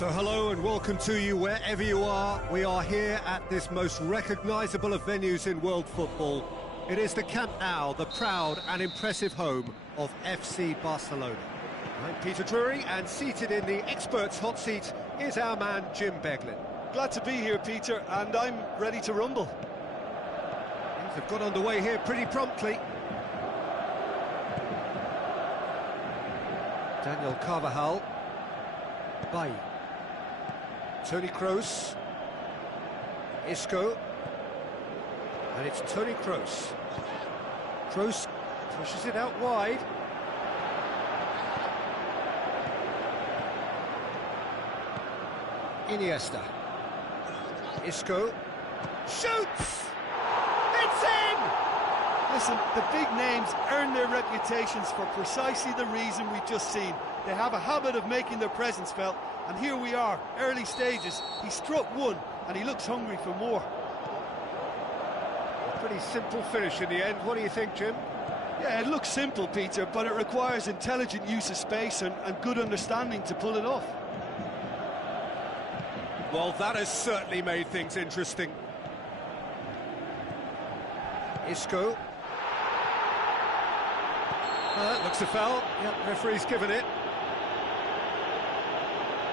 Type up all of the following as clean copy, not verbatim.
So hello and welcome to you wherever you are. We are here at this most recognisable of venues in world football. It is the Camp Nou, the proud and impressive home of FC Barcelona. I'm Peter Drury, and seated in the experts' hot seat is our man Jim Beglin. Glad to be here, Peter, and I'm ready to rumble. Things have got underway here pretty promptly. Daniel Carvajal. Bailly. Toni Kroos. Isco. And it's Toni Kroos. Kroos pushes it out wide. Iniesta. Isco. Shoots! It's in! Listen, the big names earn their reputations for precisely the reason we've just seen. They have a habit of making their presence felt, and here we are, early stages. He struck one, and he looks hungry for more. A pretty simple finish in the end. What do you think, Jim? Yeah, it looks simple, Peter, but it requires intelligent use of space and good understanding to pull it off. Well, that has certainly made things interesting. Isco. Looks a foul. Yep, referee's given it.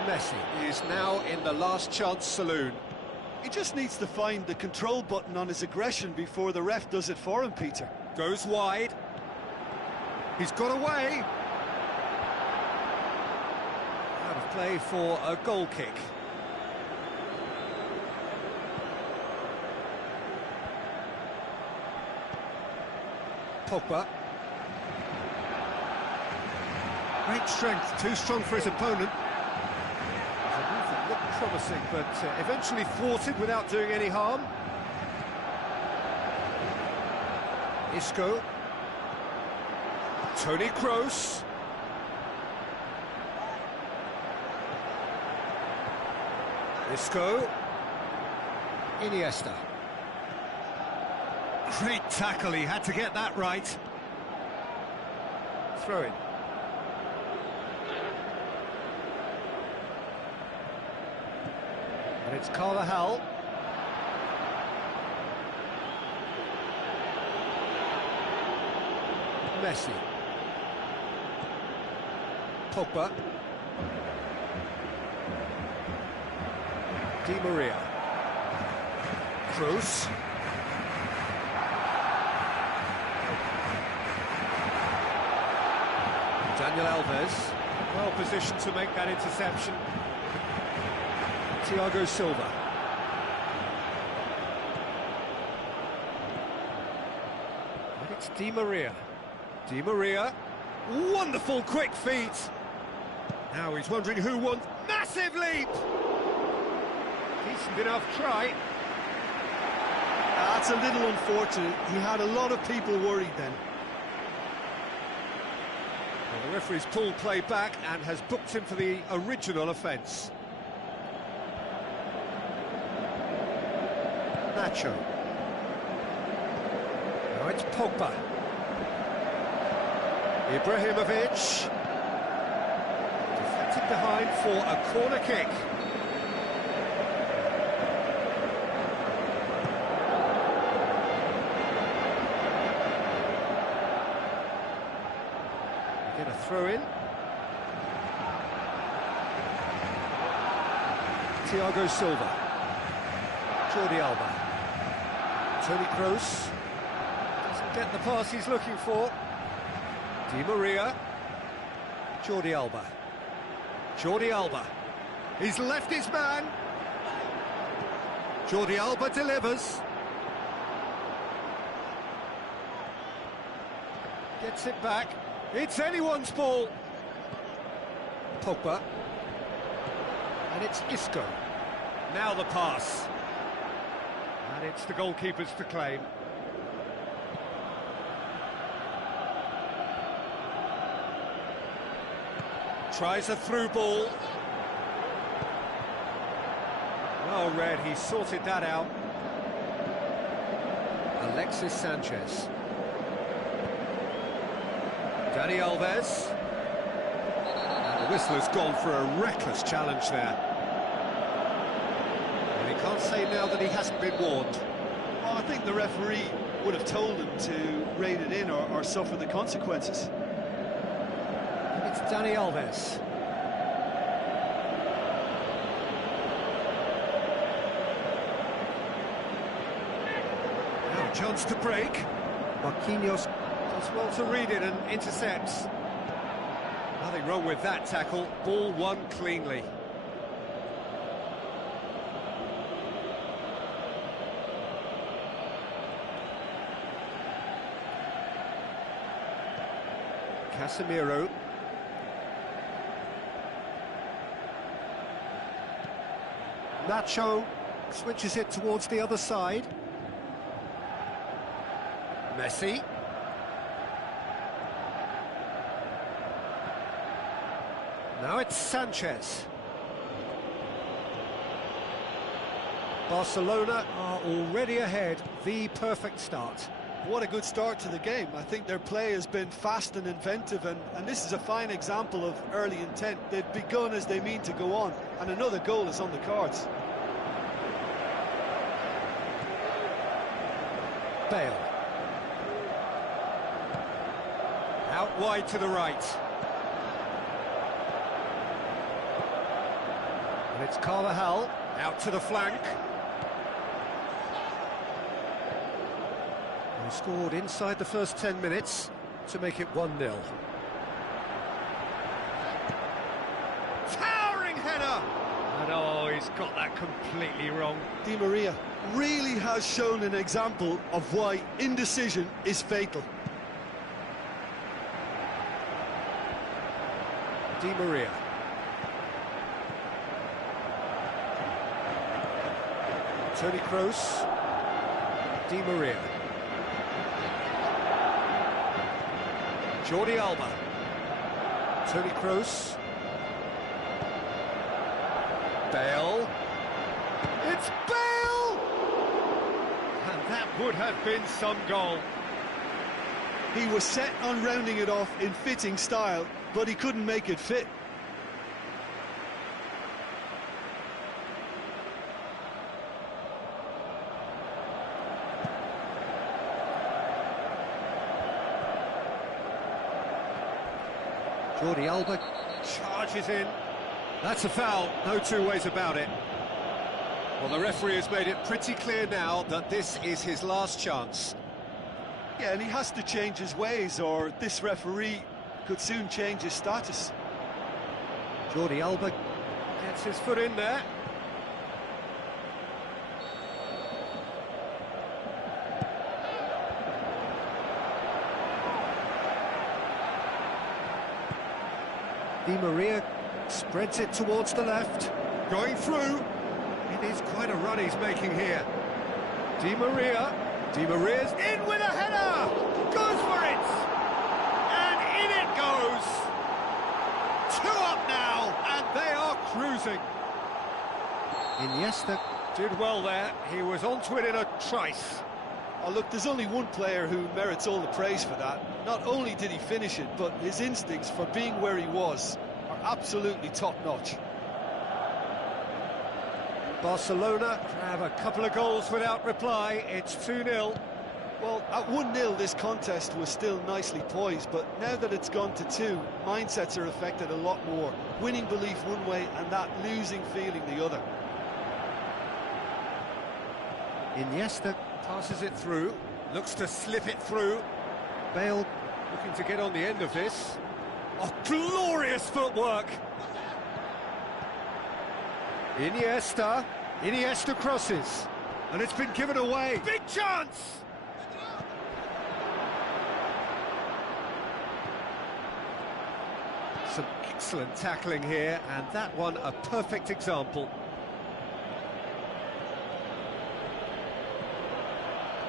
Messi is now in the last chance saloon. He just needs to find the control button on his aggression before the ref does it for him, Peter. Goes wide. He's got away. Out of play for a goal kick. Pogba. Great strength, too strong for his opponent. The move looked promising, but eventually thwarted without doing any harm. Isco. Toni Kroos. Isco. Iniesta. Great tackle, he had to get that right. Throw in. And it's Carvajal. Messi. Pogba. Di Maria. Kroos. Daniel Alves, well positioned to make that interception. Thiago Silva. And it's Di Maria. Di Maria, wonderful quick feet. Now he's wondering who won. Massive leap! Decent enough try. That's a little unfortunate. He had a lot of people worried then. Well, the referee's pulled play back and has booked him for the original offence. Nacho. Now it's Pogba. Ibrahimovic. Deflected behind for a corner kick. Get a throw in. Thiago Silva. Jordi Alba. Toni Kroos. Doesn't get the pass he's looking for. Di Maria. Jordi Alba. Jordi Alba. He's left his man. Jordi Alba delivers. Gets it back. It's anyone's ball. Pogba. And it's Isco. Now the pass. And it's the goalkeeper's to claim. Tries a through ball. Well read, he sorted that out. Alexis Sanchez. Dani Alves. And the whistler's gone for a reckless challenge there. Can't say now that he hasn't been warned. Well, I think the referee would have told him to rein it in or suffer the consequences. It's Dani Alves. Now a chance to break. Marquinhos does well to read it and intercepts. Nothing wrong with that tackle. Ball won cleanly. Casemiro. Nacho switches it towards the other side. Messi. Now it's Sanchez. Barcelona are already ahead. The perfect start. What a good start to the game. I think their play has been fast and inventive, and this is a fine example of early intent. They've begun as they mean to go on, and another goal is on the cards. Bale. Out wide to the right. And it's Carvajal out to the flank. They scored inside the first 10 minutes to make it 1-0. Towering header! And oh, he's got that completely wrong. Di Maria really has shown an example of why indecision is fatal. Di Maria. Toni Kroos. Di Maria. Jordi Alba. Toni Kroos. Bale. It's Bale! And that would have been some goal. He was set on rounding it off in fitting style, but he couldn't make it fit. Jordi Alba charges in. That's a foul, no two ways about it. Well, the referee has made it pretty clear now that this is his last chance. Yeah, and he has to change his ways, or this referee could soon change his status. Jordi Alba gets his foot in there. Di Maria spreads it towards the left, going through. It is quite a run he's making here. Di Maria. Di Maria's in with a header! Goes for it! And in it goes! 2 up now, and they are cruising. Iniesta did well there. He was onto it in a trice. Oh, look, there's only one player who merits all the praise for that. Not only did he finish it, but his instincts for being where he was are absolutely top-notch. Barcelona have a couple of goals without reply. It's 2-0. Well, at 1-0, this contest was still nicely poised, but now that it's gone to 2, mindsets are affected a lot more. Winning belief one way and that losing feeling the other. Iniesta passes it through, looks to slip it through. Bale looking to get on the end of this. Oh, glorious footwork! Iniesta crosses, and it's been given away. Big chance! Some excellent tackling here, and that one a perfect example.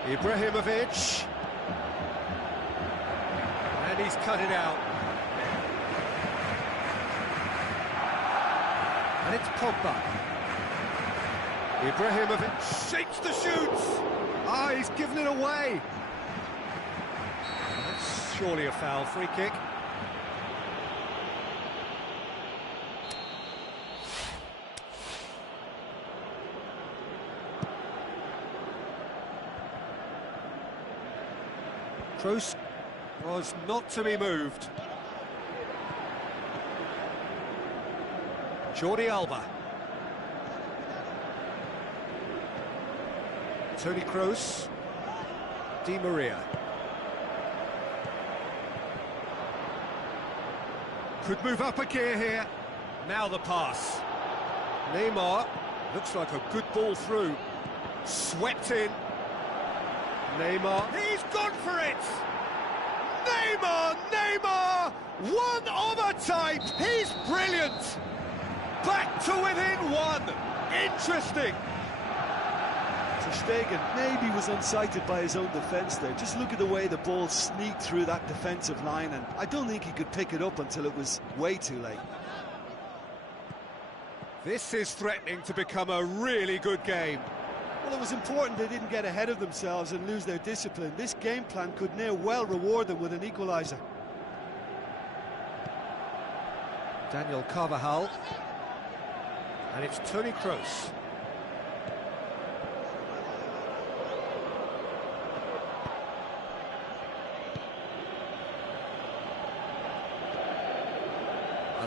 Ibrahimovic. And he's cut it out. And it's Pogba. Ibrahimovic shakes the shoots. Ah, he's given it away. That's surely a foul. Free kick. Kroos was not to be moved. Jordi Alba. Toni Kroos. Di Maria. Could move up a gear here. Now the pass. Neymar. Looks like a good ball through. Swept in. Neymar. He's gone for it! Neymar! One of a type! He's brilliant! Back to within one! Interesting! Ter Stegen maybe was unsighted by his own defence there. Just look at the way the ball sneaked through that defensive line, and I don't think he could pick it up until it was way too late. This is threatening to become a really good game. Well, it was important they didn't get ahead of themselves and lose their discipline. This game plan could now well reward them with an equaliser. Daniel Carvajal. And it's Toni Kroos.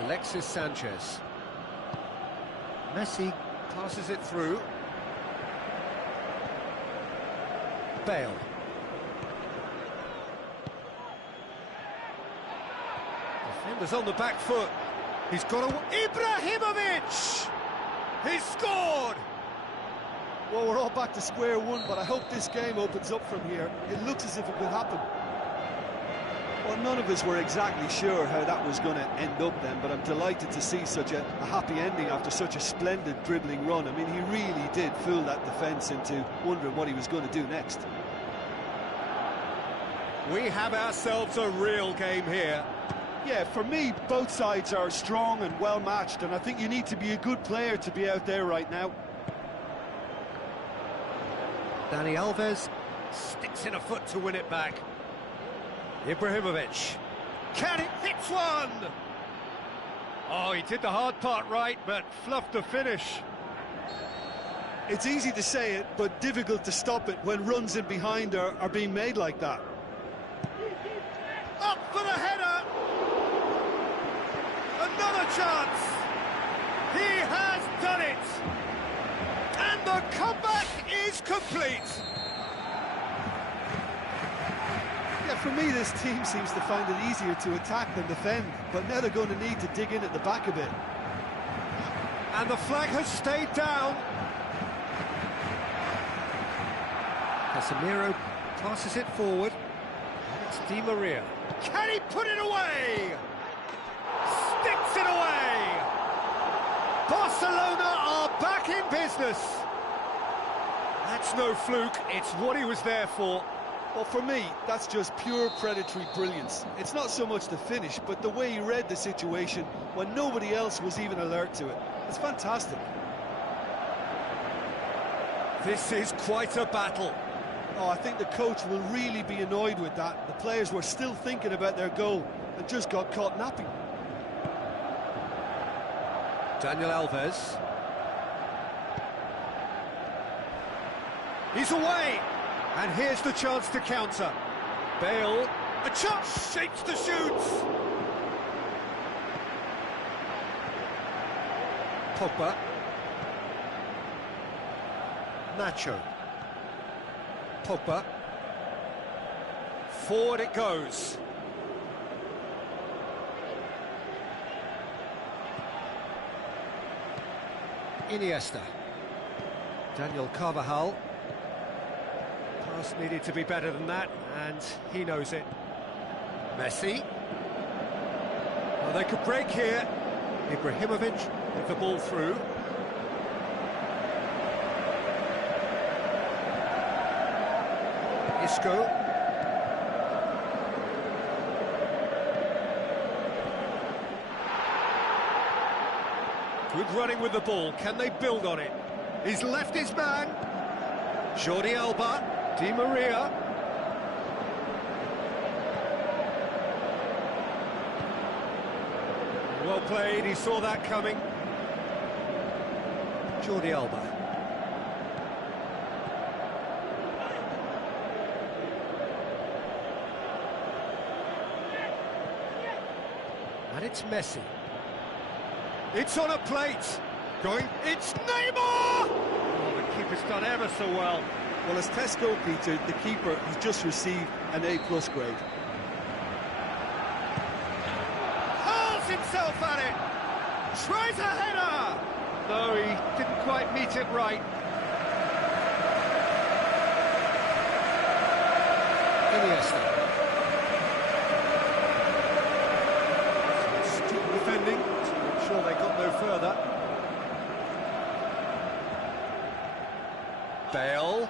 Alexis Sanchez. Messi passes it through. Bale. Defenders on the back foot. He's got a... Ibrahimovic! He's scored! Well, we're all back to square one, but I hope this game opens up from here. It looks as if it could happen. Well, none of us were exactly sure how that was going to end up then, but I'm delighted to see such a happy ending after such a splendid dribbling run. I mean, he really did fool that defence into wondering what he was going to do next. We have ourselves a real game here. Yeah, for me, both sides are strong and well-matched, and I think you need to be a good player to be out there right now. Dani Alves sticks in a foot to win it back. Ibrahimovic. Can it hit one? Oh, he did the hard part right, but fluffed the finish. It's easy to say it, but difficult to stop it when runs in behind are being made like that. Up for the header! Another chance! He has done it! And the comeback is complete! Yeah, for me, this team seems to find it easier to attack than defend, but now they're going to need to dig in at the back a bit. And the flag has stayed down. Casemiro passes it forward. It's Di Maria. Can he put it away? Sticks it away! Barcelona are back in business. That's no fluke, it's what he was there for. Well, for me, that's just pure predatory brilliance. It's not so much the finish, but the way he read the situation when nobody else was even alert to it. It's fantastic. This is quite a battle. Oh, I think the coach will really be annoyed with that. The players were still thinking about their goal and just got caught napping. Daniel Alves. He's away! And here's the chance to counter. Bale, a chance, shapes the shoots! Pogba. Nacho. Pogba. Forward it goes. Iniesta. Daniel Carvajal. Pass needed to be better than that, and he knows it. Messi. Well, they could break here. Ibrahimovic with the ball through. Isco. Good running with the ball. Can they build on it? He's left his man. Jordi Alba. Di Maria. Well played, he saw that coming. Jordi Alba. And it's Messi. It's on a plate. Going, it's Neymar! Oh, the keeper's done ever so well. Well, as test goal, Peter, the keeper has just received an A+ grade. Hurls himself at it. Tries a header. No, he didn't quite meet it right. Iniesta. Astute defending to make sure they got no further. Bale.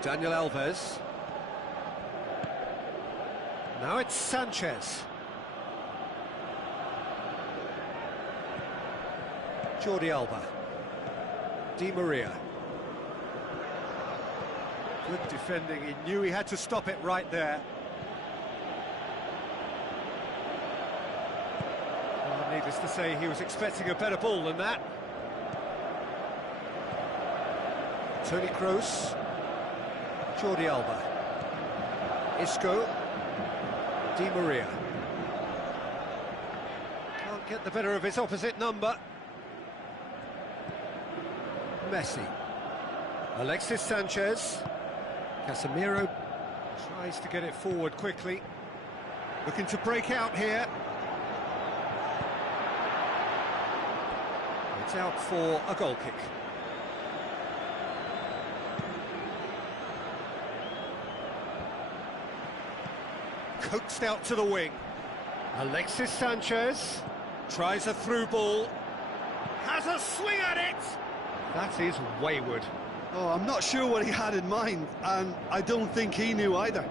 Daniel Alves. Now it's Sanchez. Jordi Alba. Di Maria. Good defending, he knew he had to stop it right there. Well, needless to say, he was expecting a better ball than that. Toni Kroos. Jordi Alba. Isco. Di Maria. Can't get the better of his opposite number. Messi. Alexis Sanchez. Casemiro tries to get it forward quickly. Looking to break out here. It's out for a goal kick. Coaxed out to the wing. Alexis Sanchez tries a through ball. Has a swing at it. That is wayward. Oh, I'm not sure what he had in mind, and I don't think he knew either.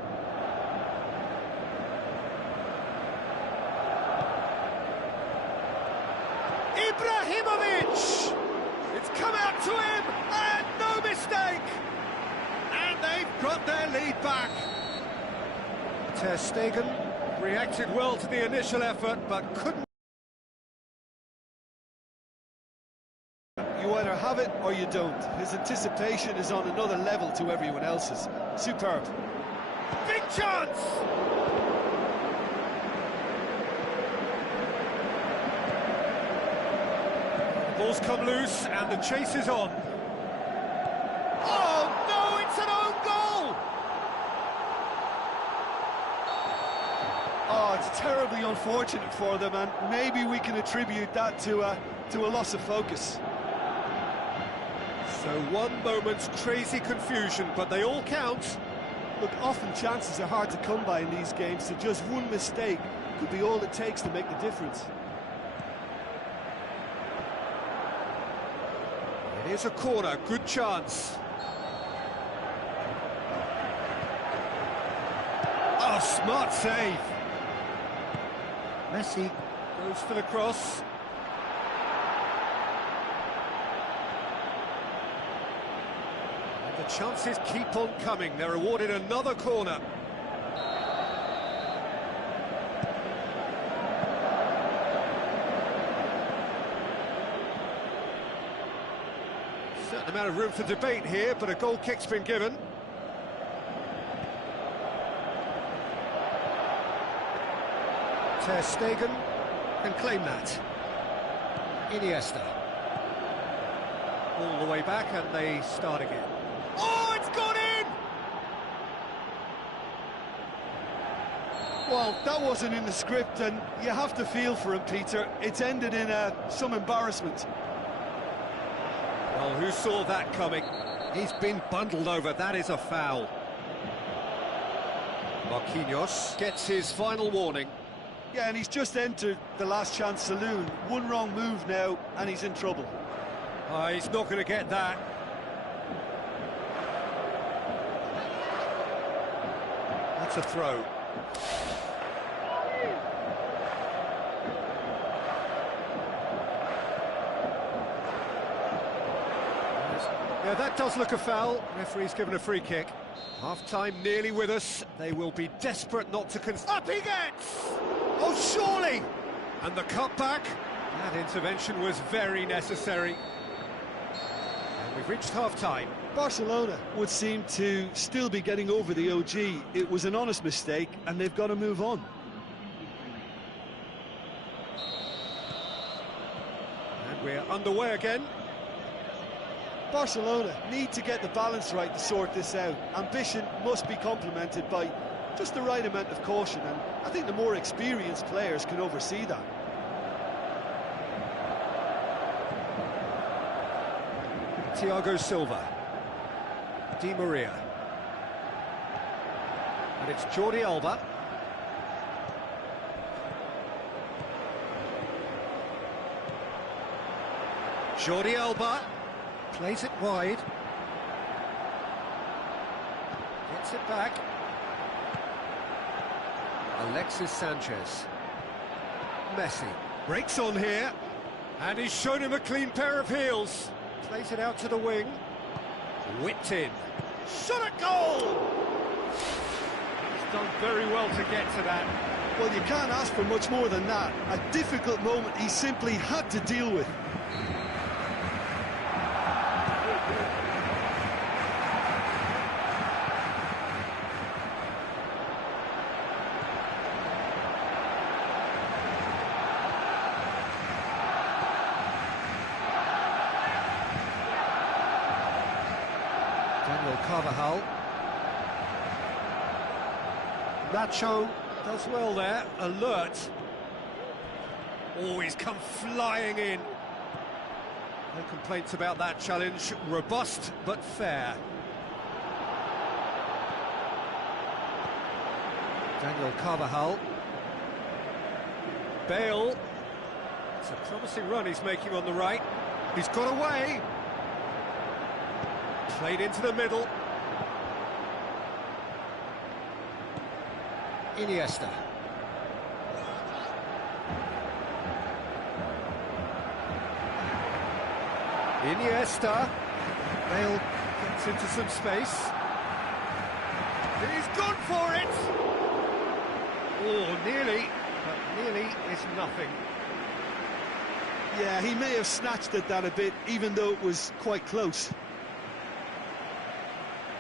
Ibrahimovic! It's come out to him, and no mistake! And they've got their lead back. Ter Stegen reacted well to the initial effort, but couldn't. You either have it or you don't. His anticipation is on another level to everyone else's. Superb. Big chance! The ball's come loose and the chase is on. Oh no, it's an own goal! Oh, it's terribly unfortunate for them, and maybe we can attribute that to a loss of focus. So one moment's crazy confusion, but they all count. Look, often chances are hard to come by in these games, so just one mistake could be all it takes to make the difference. It is a corner, good chance. Oh, smart save. Messi goes for the cross. The chances keep on coming. They're awarded another corner. Certain amount of room for debate here, but a goal kick's been given. Ter Stegen can claim that. Iniesta. All the way back and they start again. Oh, it's gone in! Well, that wasn't in the script, and you have to feel for him, Peter. It's ended in some embarrassment. Well, who saw that coming? He's been bundled over, that is a foul. Marquinhos gets his final warning. Yeah, and he's just entered the last chance saloon. One wrong move now, and he's in trouble. He's not going to get that. That's a throw. Yeah, that does look a foul. Referee's given a free kick. Half-time nearly with us. They will be desperate not to Up he gets! Oh, surely! And the cutback. That intervention was very necessary. We've reached half-time. Barcelona would seem to still be getting over the OG. It was an honest mistake, and they've got to move on. And we're underway again. Barcelona need to get the balance right to sort this out. Ambition must be complemented by just the right amount of caution, and I think the more experienced players can oversee that. Thiago Silva. Di Maria. And it's Jordi Alba. Jordi Alba plays it wide. Gets it back. Alexis Sanchez. Messi breaks on here, and he's shown him a clean pair of heels. Plays it out to the wing. Whipped in. Shot at goal! He's done very well to get to that. Well, you can't ask for much more than that. A difficult moment he simply had to deal with. Daniel Carvajal. Nacho does well there, alert. Oh, he's come flying in. No complaints about that challenge, robust but fair. Daniel Carvajal. Bale. It's a promising run he's making on the right. He's got away. Played into the middle. Iniesta. Iniesta. Bale gets into some space. He's gone for it! Oh, nearly, but nearly is nothing. Yeah, he may have snatched at that a bit, even though it was quite close.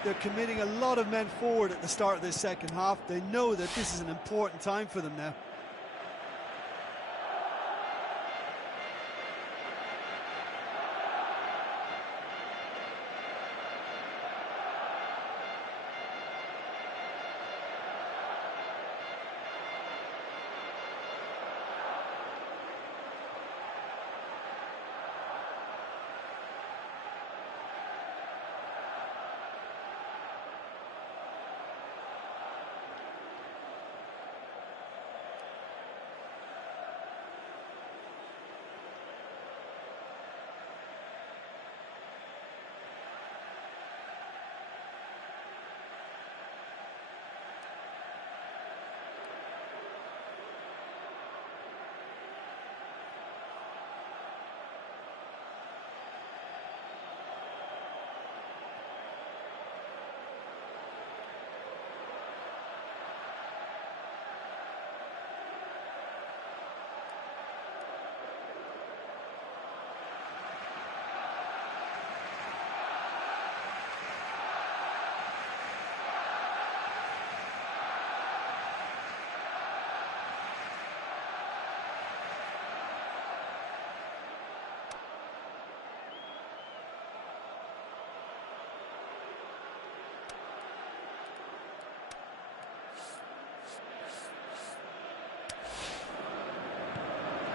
They're committing a lot of men forward at the start of this second half. They know that this is an important time for them now.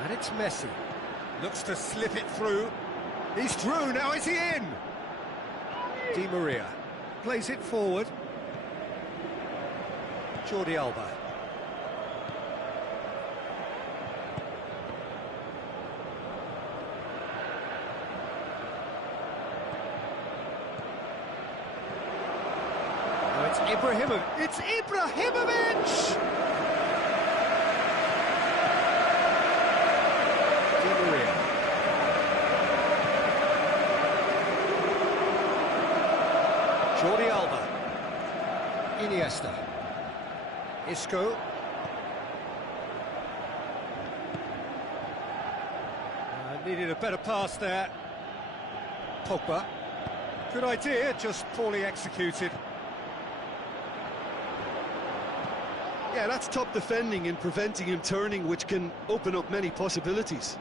And it's Messi. Looks to slip it through. He's through, now is he in? Di Maria plays it forward. Jordi Alba. Oh, it's Ibrahimovic. It's Ibrahimovic! Jordi Alba. Iniesta. Isco. Needed a better pass there. Pogba. Good idea, just poorly executed. Yeah, that's top defending and preventing him turning, which can open up many possibilities.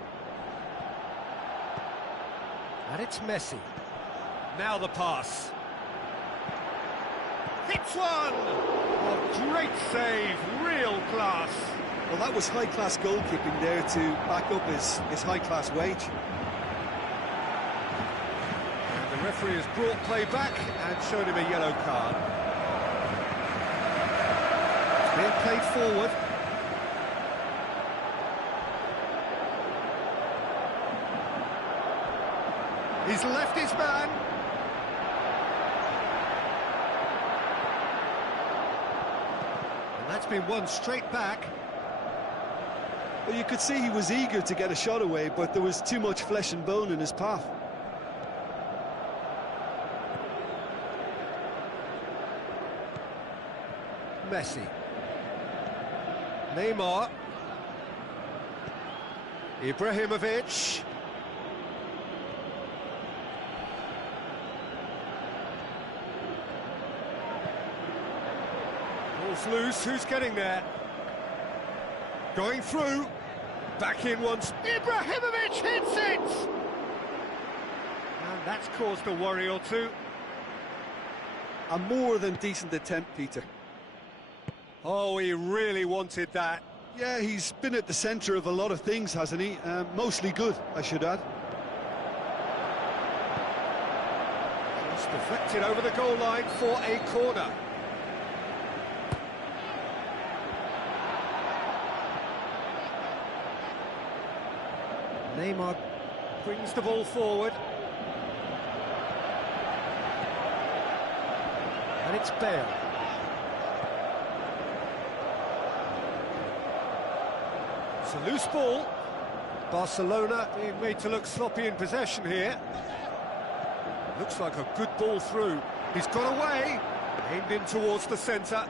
And it's Messi. Now the pass. Hits one! Oh, great save, real class. Well, that was high-class goalkeeping there to back up his high-class wage. And the referee has brought play back and shown him a yellow card. It's being played forward. He's left his man. And that's been won straight back. Well, you could see he was eager to get a shot away, but there was too much flesh and bone in his path. Messi. Neymar. Ibrahimovic. Ball's loose, who's getting there? Going through. Back in once. Ibrahimovic hits it! And that's caused a worry or two. A more than decent attempt, Peter. Oh, he really wanted that. Yeah, he's been at the centre of a lot of things, hasn't he? Mostly good, I should add. Just deflected over the goal line for a corner. Neymar brings the ball forward. And it's Bale. It's a loose ball. Barcelona being made to look sloppy in possession here. Looks like a good ball through. He's got away. Aimed in towards the centre.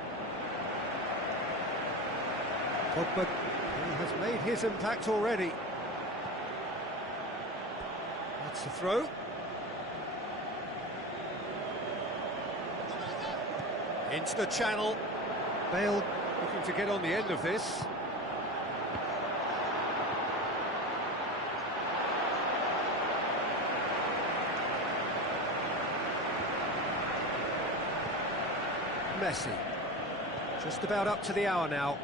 Pogba, he has made his impact already. That's the throw. Into the channel. Bale looking to get on the end of this. Messi. Just about up to the hour now.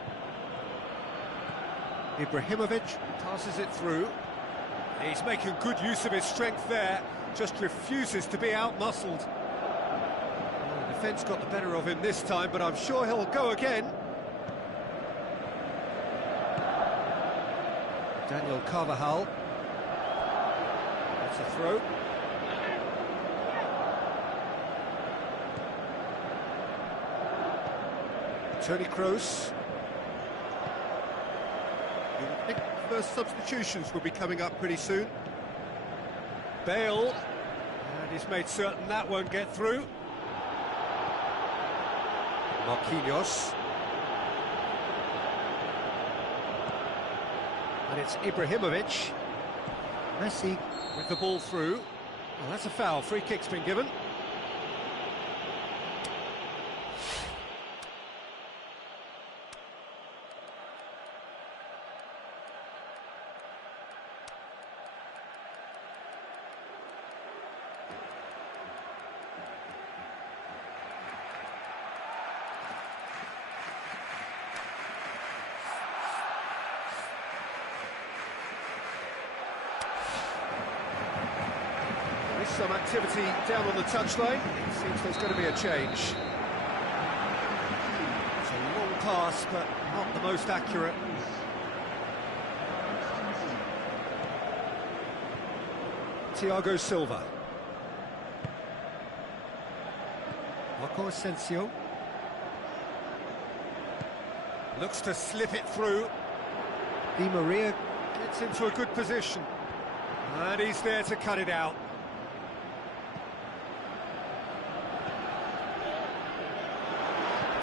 Ibrahimovic passes it through. He's making good use of his strength there, just refuses to be out-muscled. The defence got the better of him this time, but I'm sure he'll go again. Daniel Carvajal. That's a throw. Toni Kroos. I think first substitutions will be coming up pretty soon. Bale, and he's made certain that won't get through. Marquinhos. And it's Ibrahimovic. Messi with the ball through. Well, that's a foul. Free kick's been given. Some activity down on the touchline. It seems there's going to be a change. It's a long pass, but not the most accurate. Thiago Silva. Marco Asensio. Looks to slip it through. Di Maria gets into a good position. And he's there to cut it out.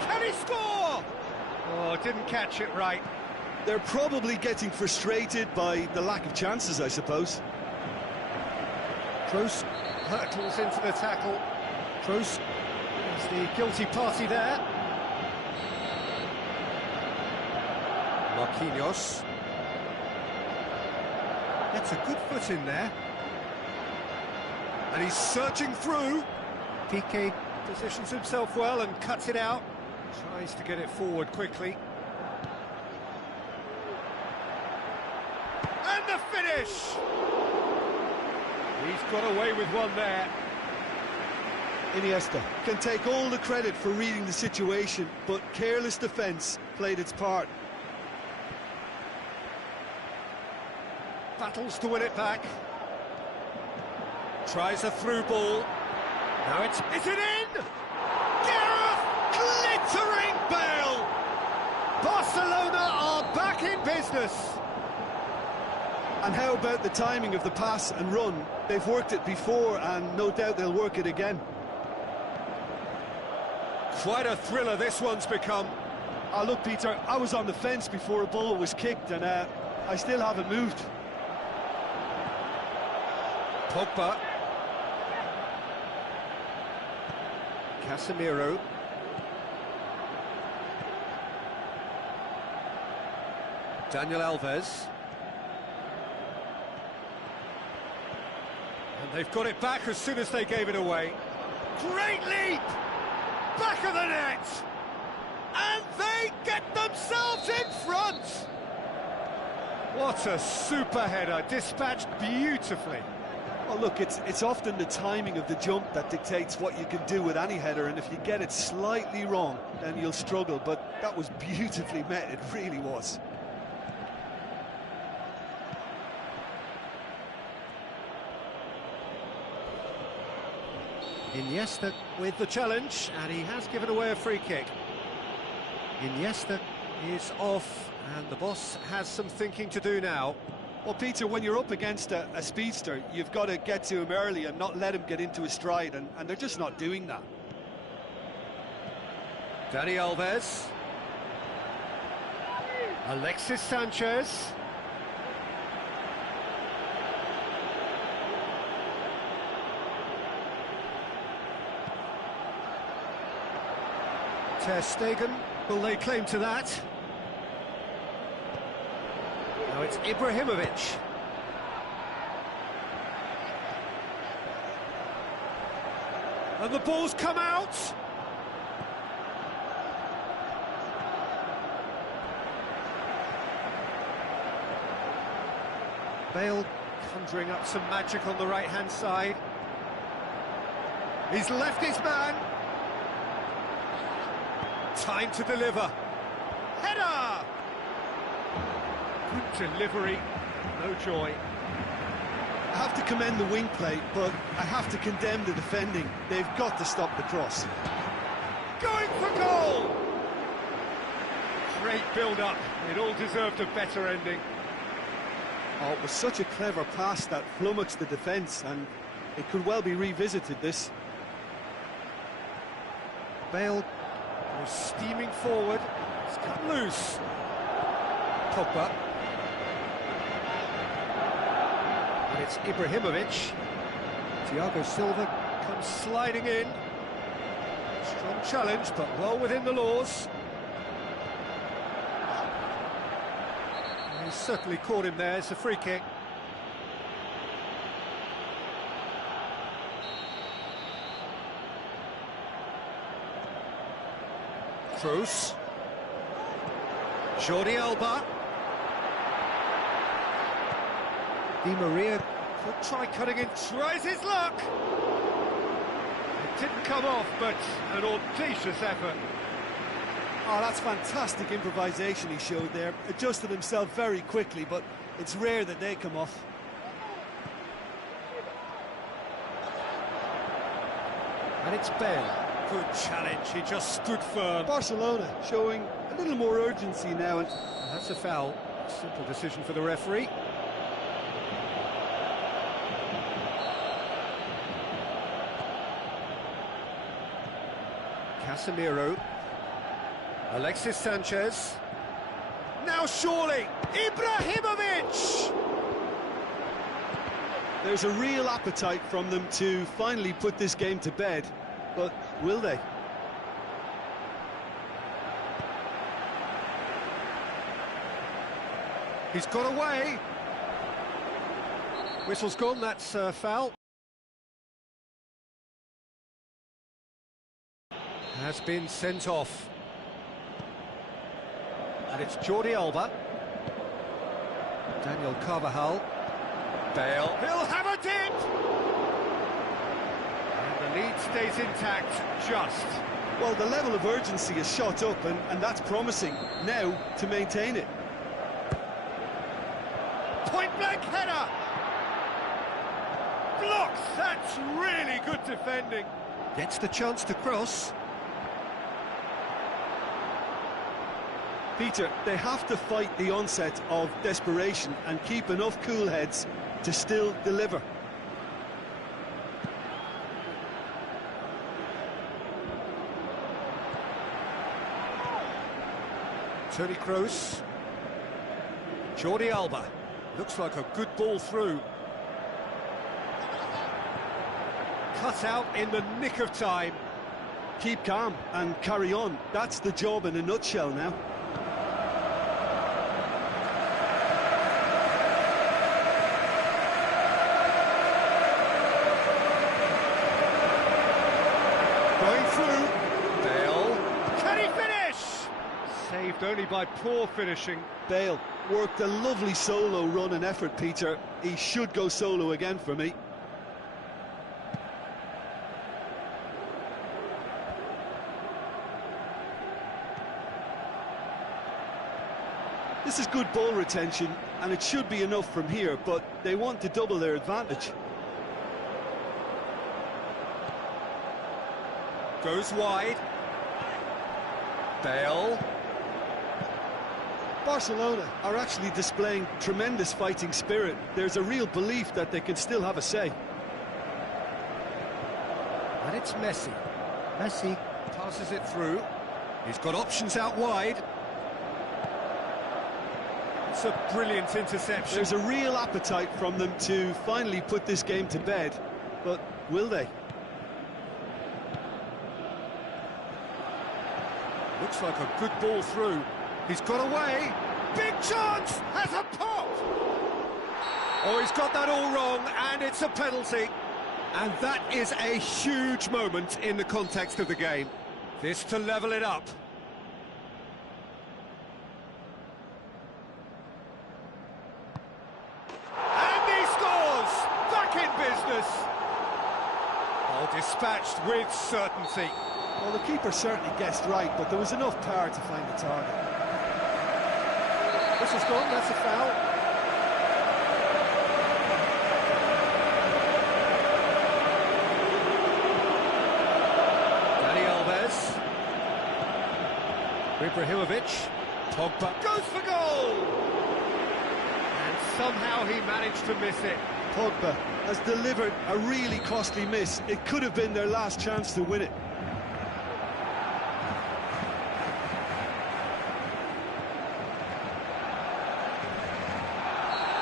Can he score? Oh, didn't catch it right. They're probably getting frustrated by the lack of chances, I suppose. Kroos hurtles into the tackle. Kroos is the guilty party there. Marquinhos. Gets a good foot in there. And he's searching through. Piqué positions himself well and cuts it out. Tries to get it forward quickly. And the finish! He's got away with one there. Iniesta can take all the credit for reading the situation, but careless defence played its part. Battles to win it back. Tries a through ball. Now is it in? Gareth glittering Bale! Barcelona are back in business. And how about the timing of the pass and run? They've worked it before and no doubt they'll work it again. Quite a thriller this one's become. Look, Peter, I was on the fence before a ball was kicked and I still haven't moved. Pogba. Casemiro. Daniel Alves. And they've got it back as soon as they gave it away. Great leap! Back of the net! And they get themselves in front! What a super header, dispatched beautifully. Well, look, it's often the timing of the jump that dictates what you can do with any header, and if you get it slightly wrong, then you'll struggle, but that was beautifully met, it really was. Iniesta with the challenge, and he has given away a free kick. Iniesta is off, and the boss has some thinking to do now. Well, Peter, when you're up against a speedster, you've got to get to him early and not let him get into a stride, and they're just not doing that. Dani Alves. Alexis Sanchez. Ter Stegen, will they claim to that? Now it's Ibrahimovic. And the ball's come out! Bale conjuring up some magic on the right-hand side. He's left his man. Time to deliver. Header! Good delivery, no joy. I have to commend the wing play, but I have to condemn the defending. They've got to stop the cross. Going for goal! Great build-up. It all deserved a better ending. Oh, it was such a clever pass that flummoxed the defence, and it could well be revisited, this. Bale goes steaming forward. It's cut loose. Pogba. And it's Ibrahimovic. Thiago Silva comes sliding in. Strong challenge, but well within the laws. He's certainly caught him there. It's a free kick. Kroos. Jordi Alba. Di Maria could try cutting in, tries his luck. It didn't come off, but an audacious effort. Oh, that's fantastic improvisation he showed there. Adjusted himself very quickly, but it's rare that they come off. And it's Bale. Good challenge, he just stood firm. Barcelona showing a little more urgency now. And that's a foul. Simple decision for the referee. Casemiro. Alexis Sanchez. Now surely, Ibrahimovic! There's a real appetite from them to finally put this game to bed, but will they? He's got away. Whistle's gone, that's a foul. Has been sent off. And it's Jordi Alba. Daniel Carvajal. Bale. He'll have a dip! And the lead stays intact, just. Well, the level of urgency is shot up, and that's promising. Now to maintain it. Point-blank header! Blocks! That's really good defending. Gets the chance to cross. Peter, they have to fight the onset of desperation and keep enough cool heads to still deliver. Toni Kroos. Jordi Alba. Looks like a good ball through. Cut out in the nick of time. Keep calm and carry on. That's the job in a nutshell now. Going through. Bale. Can he finish? Saved only by poor finishing. Bale worked a lovely solo run and effort, Peter. He should go solo again for me. This is good ball retention, and it should be enough from here, but they want to double their advantage. Goes wide. Bale. Barcelona are actually displaying tremendous fighting spirit. There's a real belief that they can still have a say. And it's Messi. Messi passes it through. He's got options out wide. It's a brilliant interception. There's a real appetite from them to finally put this game to bed, but will they? Looks like a good ball through. He's got away. Big chance! Has a pop! Oh, he's got that all wrong, and it's a penalty. And that is a huge moment in the context of the game. This to level it up. And he scores! Back in business! Oh, dispatched with certainty. Well, the keeper certainly guessed right, but there was enough power to find the target. This is gone, that's a foul. Dani Alves. Ibrahimovic. Pogba goes for goal! And somehow he managed to miss it. Pogba has delivered a really costly miss. It could have been their last chance to win it.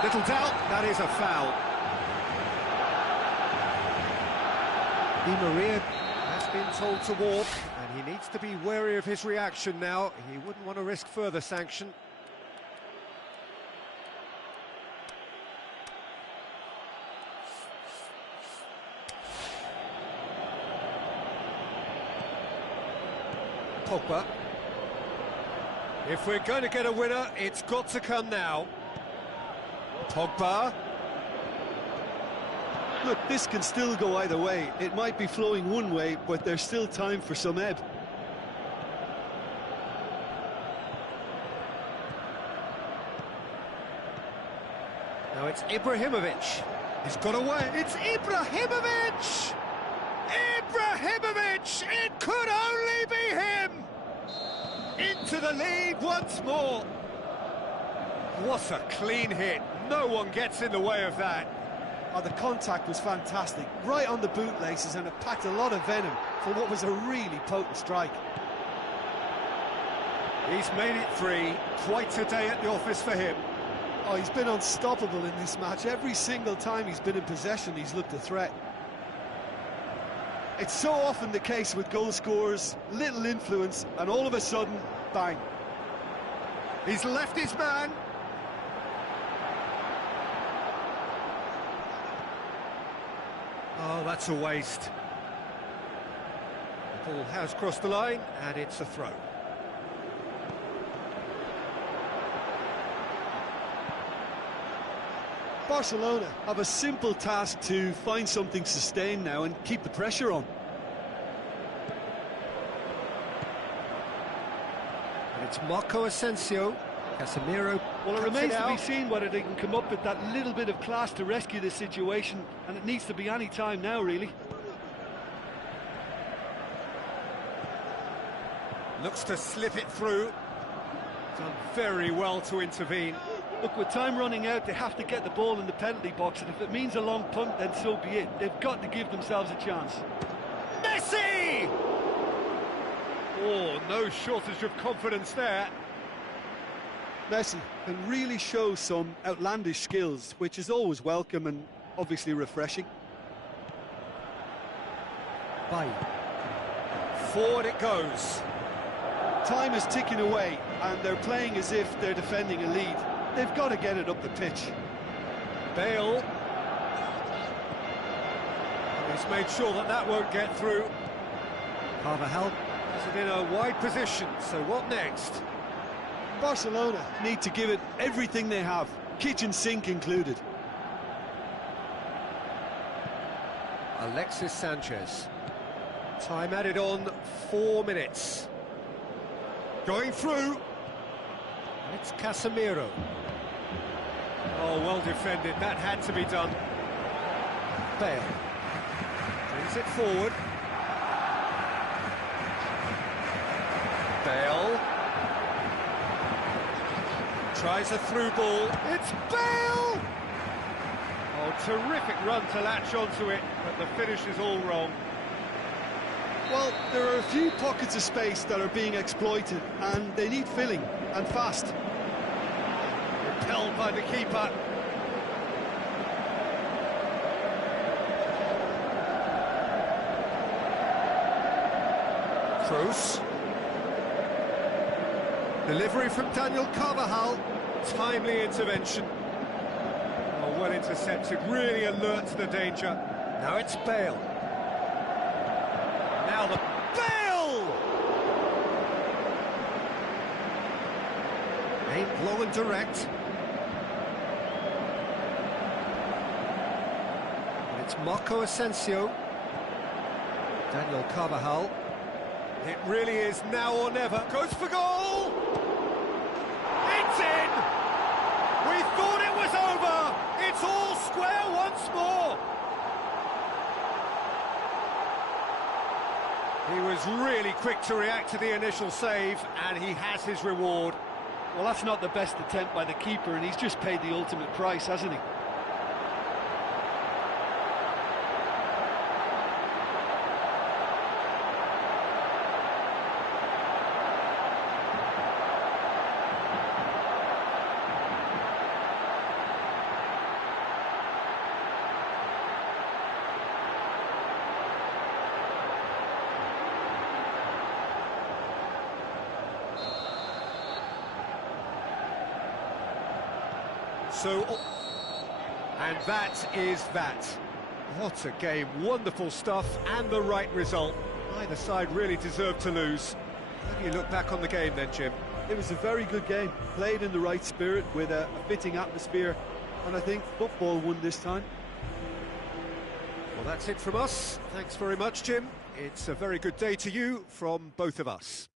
Little doubt, that is a foul. Di Maria has been told to walk, and he needs to be wary of his reaction now. He wouldn't want to risk further sanction. Pogba. If we're going to get a winner, it's got to come now. Pogba. Look, this can still go either way. It might be flowing one way, but there's still time for some ebb. Now it's Ibrahimovic. He's got away. It's Ibrahimovic! Ibrahimovic! It could only be him! Into the lead once more. What a clean hit. No one gets in the way of that. Oh, the contact was fantastic. Right on the bootlaces, and it packed a lot of venom for what was a really potent strike. He's made it 3. Quite a day at the office for him. Oh, he's been unstoppable in this match. Every single time he's been in possession, he's looked a threat. It's so often the case with goal scorers, little influence, and all of a sudden, bang. He's left his man. Oh, that's a waste. The ball has crossed the line, and it's a throw. Barcelona have a simple task to find something sustained now and keep the pressure on. And it's Marco Asensio. Casemiro. Well, it remains to be seen whether they can come up with that little bit of class to rescue this situation, and it needs to be any time now, really. Looks to slip it through. Done very well to intervene. Look, with time running out, they have to get the ball in the penalty box, and if it means a long punt, then so be it. They've got to give themselves a chance. Messi! Oh, no shortage of confidence there. Messi can really show some outlandish skills, which is always welcome and obviously refreshing. Bailly. Forward it goes. Time is ticking away, and they're playing as if they're defending a lead. They've got to get it up the pitch. Bale. He's made sure that that won't get through. Carvajal is it in a wide position, so what next? Barcelona need to give it everything they have, kitchen sink included. Alexis Sanchez. Time added on, 4 minutes. Going through. It's Casemiro. Oh, well defended. That had to be done. Bale. Brings it forward. Bale. Tries a through ball. It's Bale! Oh, terrific run to latch onto it, but the finish is all wrong. Well, there are a few pockets of space that are being exploited, and they need filling, and fast. Repelled by the keeper. Kroos. Delivery from Daniel Carvajal. Timely intervention. Oh, well intercepted, really alert to the danger. Now it's Bale. Now the Bale! Aimed long and direct. And it's Marco Asensio. Daniel Carvajal. It really is now or never. Goes for goal! It's in! We thought it was over! It's all square once more! He was really quick to react to the initial save, and he has his reward. Well, that's not the best attempt by the keeper, and he's just paid the ultimate price, hasn't he? So, and that is that. What a game, wonderful stuff, and the right result. Neither side really deserved to lose. How do you look back on the game then, Jim? It was a very good game, played in the right spirit with a fitting atmosphere, and I think football won this time. Well, that's it from us. Thanks very much, Jim. It's a very good day to you from both of us.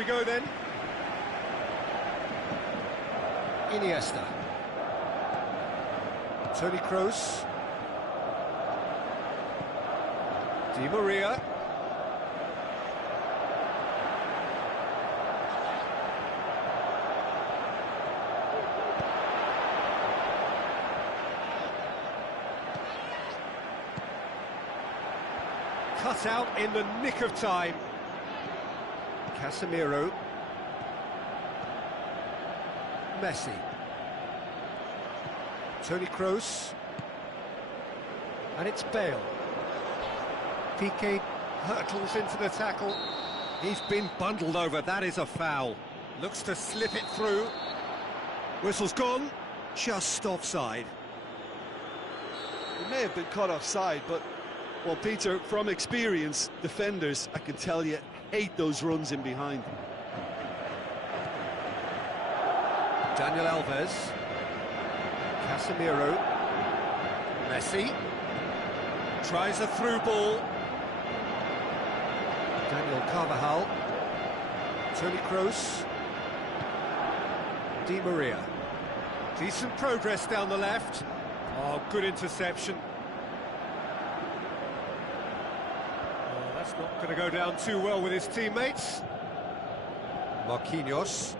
we go then. Iniesta. Toni Kroos. Di Maria. Cut out in the nick of time. Casemiro. Messi. Toni Kroos. And it's Bale. Piqué hurtles into the tackle. He's been bundled over, that is a foul. Looks to slip it through. Whistle's gone, just offside. It may have been caught offside, but, well, Peter, from experience, defenders, I can tell you, hate those runs in behind. Daniel Alves. Casemiro. Messi. Tries a through ball. Daniel Carvajal. Toni Kroos. Di Maria. Decent progress down the left. Oh, good interception. Oh, that's not going to go down too well with his teammates. Marquinhos.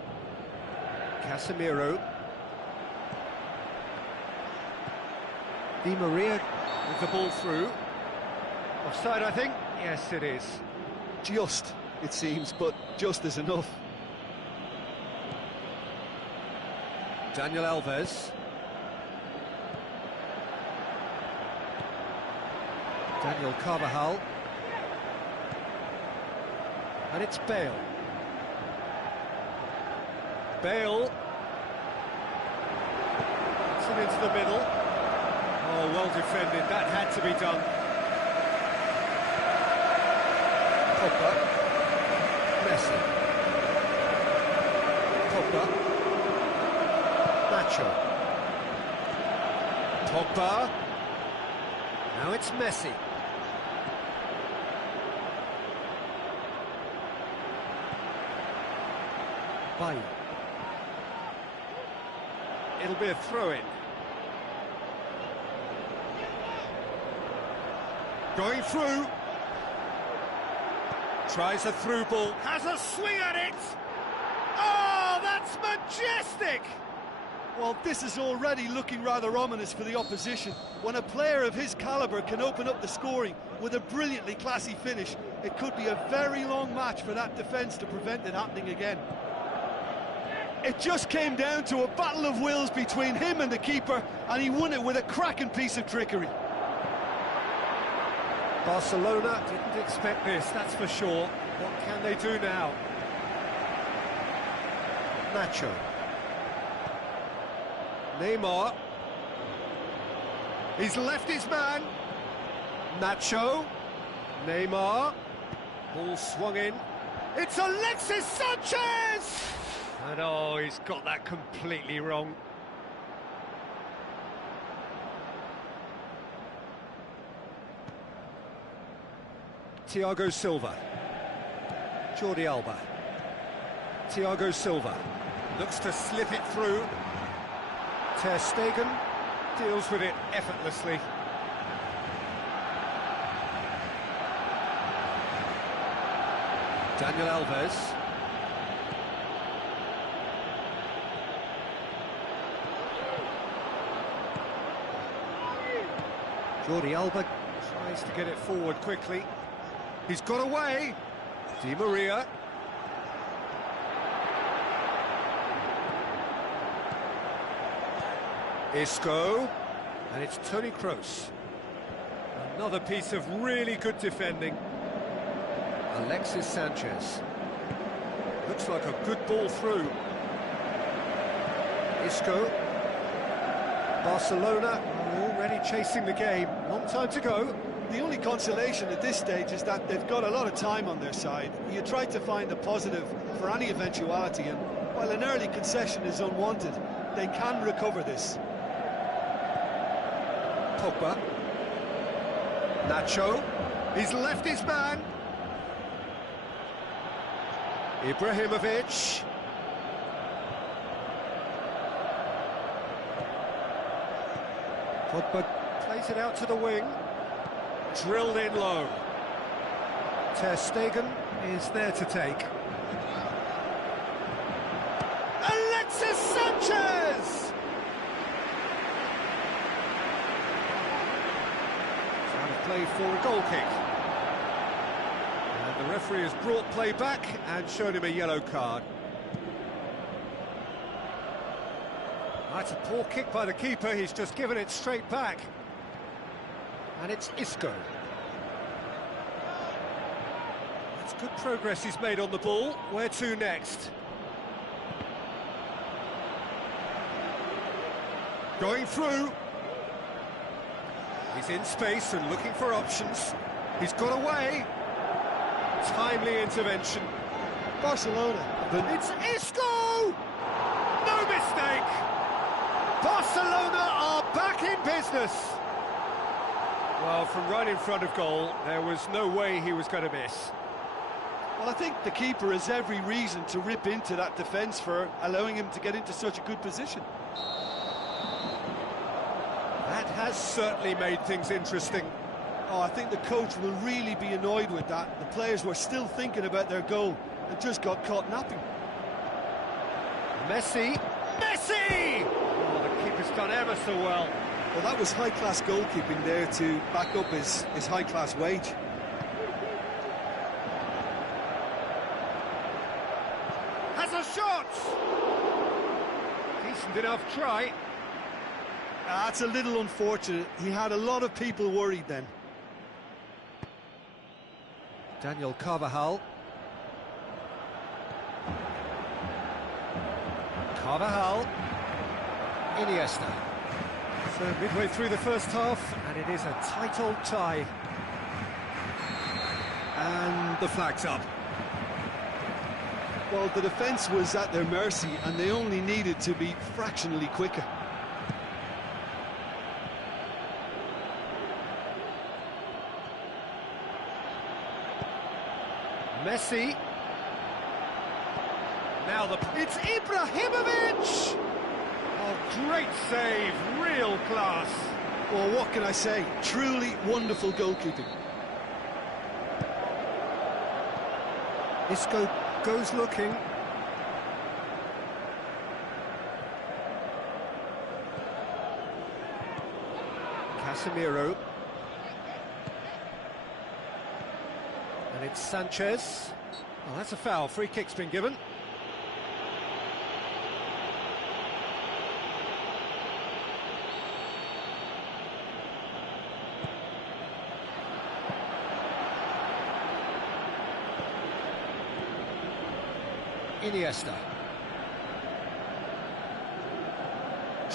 Casemiro. Di Maria with the ball through. Offside, I think? Yes, it is. Just, it seems, but just is enough. Daniel Alves. Daniel Carvajal. And it's Bale. Bale. Puts it into the middle. Oh, well defended. That had to be done. Pogba. Messi. Pogba. Nacho. Pogba. Now it's Messi. Bailly. It'll be a throw-in. Going through. Tries a through ball. Has a swing at it. Oh, that's majestic! Well, this is already looking rather ominous for the opposition. When a player of his calibre can open up the scoring with a brilliantly classy finish, it could be a very long match for that defence to prevent it happening again. It just came down to a battle of wills between him and the keeper, and he won it with a cracking piece of trickery. Barcelona didn't expect this, that's for sure. What can they do now? Nacho. Neymar. He's left his man. Nacho. Neymar. Ball swung in. It's Alexis Sanchez! And oh, he's got that completely wrong. Thiago Silva. Jordi Alba. Thiago Silva. Looks to slip it through. Ter Stegen deals with it effortlessly. Daniel Alves. Jordi Alba tries to get it forward quickly. He's got away. Di Maria. Isco. And it's Toni Kroos. Another piece of really good defending. Alexis Sanchez. Looks like a good ball through. Isco. Barcelona are already chasing the game. Long time to go. The only consolation at this stage is that they've got a lot of time on their side. You try to find a positive for any eventuality, and while an early concession is unwanted, they can recover this. Pogba. Nacho. He's left his man. Ibrahimovic. Pogba plays it out to the wing. Drilled in low. Ter Stegen is there to take. Alexis Sanchez! It's out of play for a goal kick. And the referee has brought play back and shown him a yellow card. That's a poor kick by the keeper, he's just given it straight back. And it's Isco. That's good progress he's made on the ball. Where to next? Going through. He's in space and looking for options. He's got away. Timely intervention. Barcelona. It's Isco! No mistake! Barcelona are back in business. Well, from right in front of goal, there was no way he was going to miss. Well, I think the keeper has every reason to rip into that defence for allowing him to get into such a good position. That has certainly made things interesting. Oh, I think the coach will really be annoyed with that. The players were still thinking about their goal and just got caught napping. Messi! Messi! Oh, the keeper's done ever so well. Well, that was high-class goalkeeping there to back up his high-class wage. Has a shot! Decent enough try. That's a little unfortunate. He had a lot of people worried then. Daniel Carvajal. Carvajal. Iniesta. So midway through the first half, and it is a tight old tie. And the flag's up. Well, the defence was at their mercy, and they only needed to be fractionally quicker. Messi. Now it's Ibrahimovic! Oh, great save, real class. Well, what can I say? Truly wonderful goalkeeping. Isco goes looking. Casemiro. And it's Sanchez. Oh, that's a foul. Free kick's been given. Iniesta.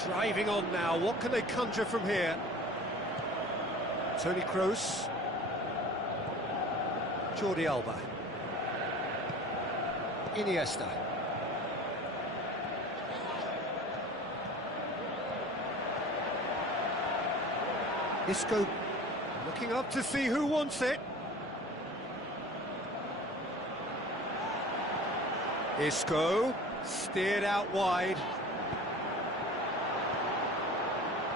Driving on now. What can they conjure from here? Toni Kroos. Jordi Alba. Iniesta. Isco looking up to see who wants it. Isco steered out wide.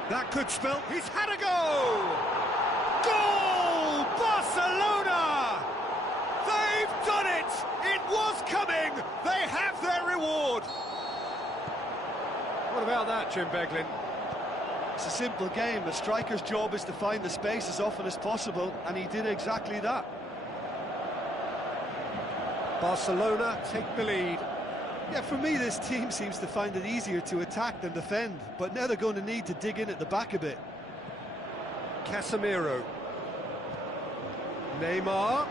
That could spell. He's had a go! Goal! Barcelona! They've done it! It was coming! They have their reward! What about that, Jim Beglin? It's a simple game. A striker's job is to find the space as often as possible, and he did exactly that. Barcelona take the lead. Yeah, for me, this team seems to find it easier to attack than defend, but now they're going to need to dig in at the back a bit. Casemiro. Neymar.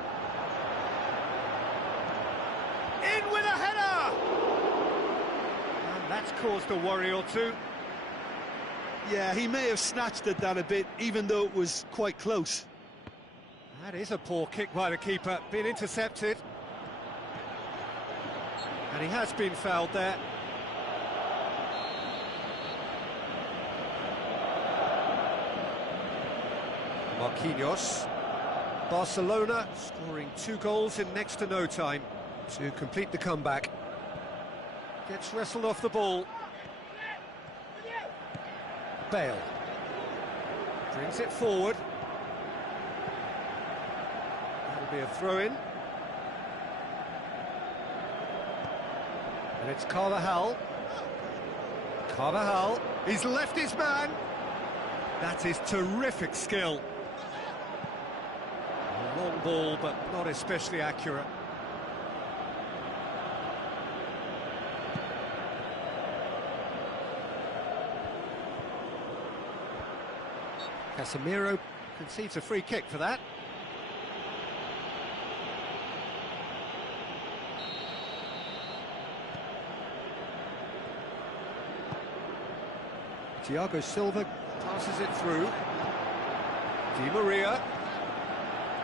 In with a header! And that's caused a worry or two. Yeah, he may have snatched at that a bit, even though it was quite close. That is a poor kick by the keeper, been intercepted. And he has been fouled there. Marquinhos. Barcelona scoring 2 goals in next to no time. to complete the comeback. Gets wrestled off the ball. Bale brings it forward. That'll be a throw-in. And it's Carvajal. Carvajal, he's left his man. That is terrific skill. A long ball, but not especially accurate. Casemiro concedes a free kick for that. Thiago Silva passes it through. Di Maria.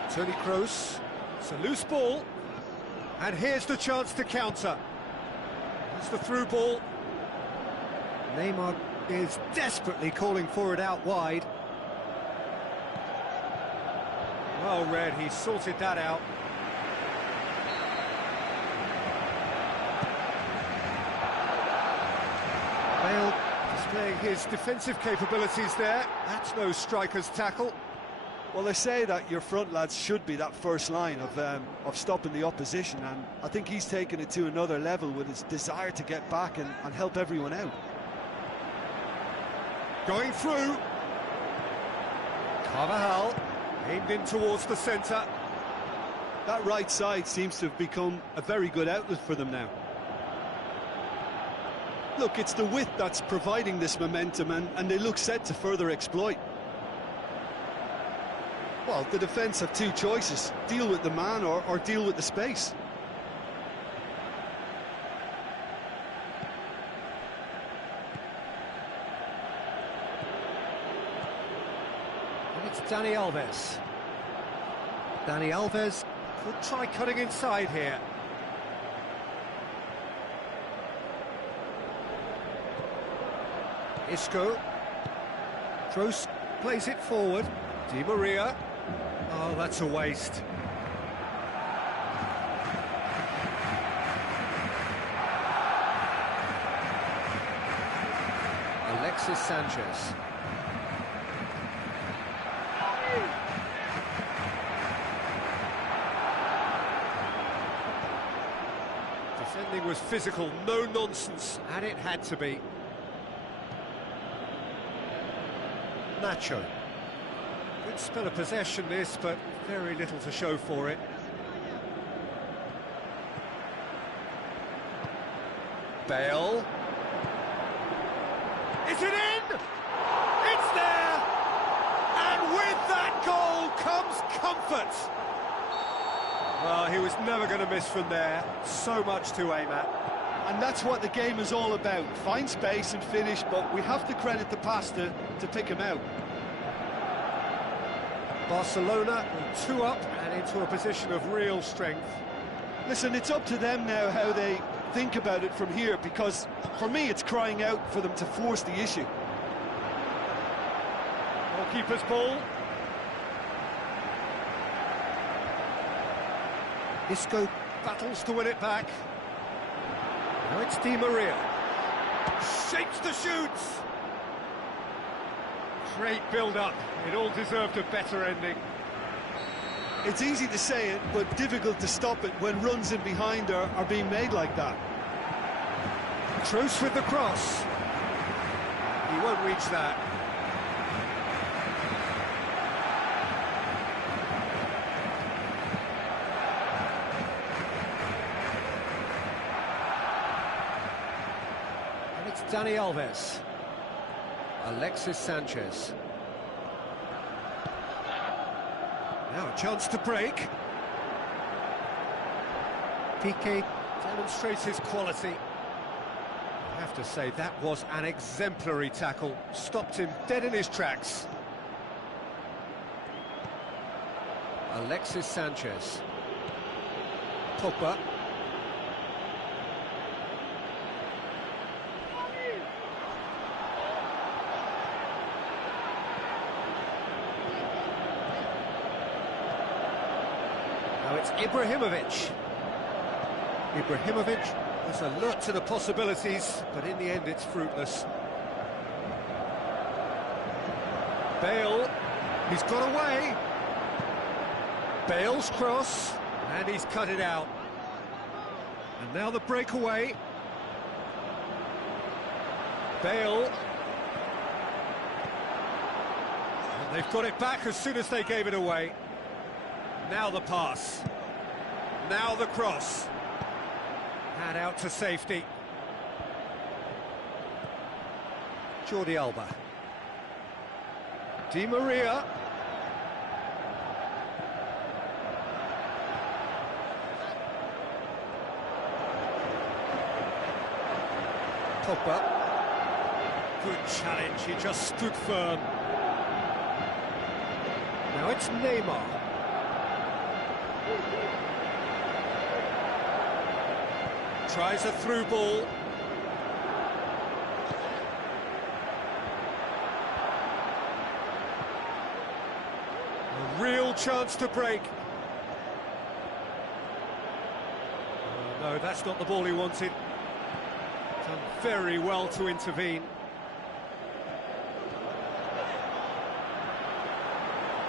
Toni Kroos. It's a loose ball. And here's the chance to counter. It's the through ball. Neymar is desperately calling for it out wide. Well read, he sorted that out. Bale displaying his defensive capabilities there. That's no striker's tackle. Well, they say that your front lads should be that first line of stopping the opposition, and I think he's taken it to another level with his desire to get back and help everyone out. Going through. Carvajal. Aimed in towards the centre. That right side seems to have become a very good outlet for them now. Look, it's the width that's providing this momentum, and they look set to further exploit. Well, the defence have two choices: deal with the man or deal with the space. It's Dani Alves. Dani Alves could try cutting inside here. Isco. Kroos plays it forward. Di Maria. Oh, that's a waste. Alexis Sanchez. Defending was physical, no nonsense, and it had to be. Nacho. Good spell of possession this, but very little to show for it. Bale. Is it in? It's there! And with that goal comes comfort. Well, he was never going to miss from there. So much to aim at. And that's what the game is all about. Find space and finish, but we have to credit the pass to pick him out. Barcelona 2 up and into a position of real strength. Listen, it's up to them now how they think about it from here, because for me it's crying out for them to force the issue. Goalkeeper's ball. Isco battles to win it back. Now it's Di Maria. Shapes the shoots. Great build-up. It all deserved a better ending. It's easy to say it, but difficult to stop it when runs in behind are being made like that. Kroos with the cross. He won't reach that. And it's Dani Alves. Alexis Sanchez. Now a chance to break. Piqué demonstrates his quality. I have to say, that was an exemplary tackle. Stopped him dead in his tracks. Alexis Sanchez. Pogba. Now it's Ibrahimovic. Ibrahimovic was alert to the possibilities, but in the end it's fruitless. Bale, he's got away. Bale's cross, and he's cut it out. And now the breakaway. Bale. And they've got it back as soon as they gave it away. Now the pass. Now the cross. And out to safety. Jordi Alba. Di Maria. Pogba. Good challenge, he just stood firm. Now it's Neymar. Tries a through ball. A real chance to break. Oh, no, that's not the ball he wanted. Done very well to intervene.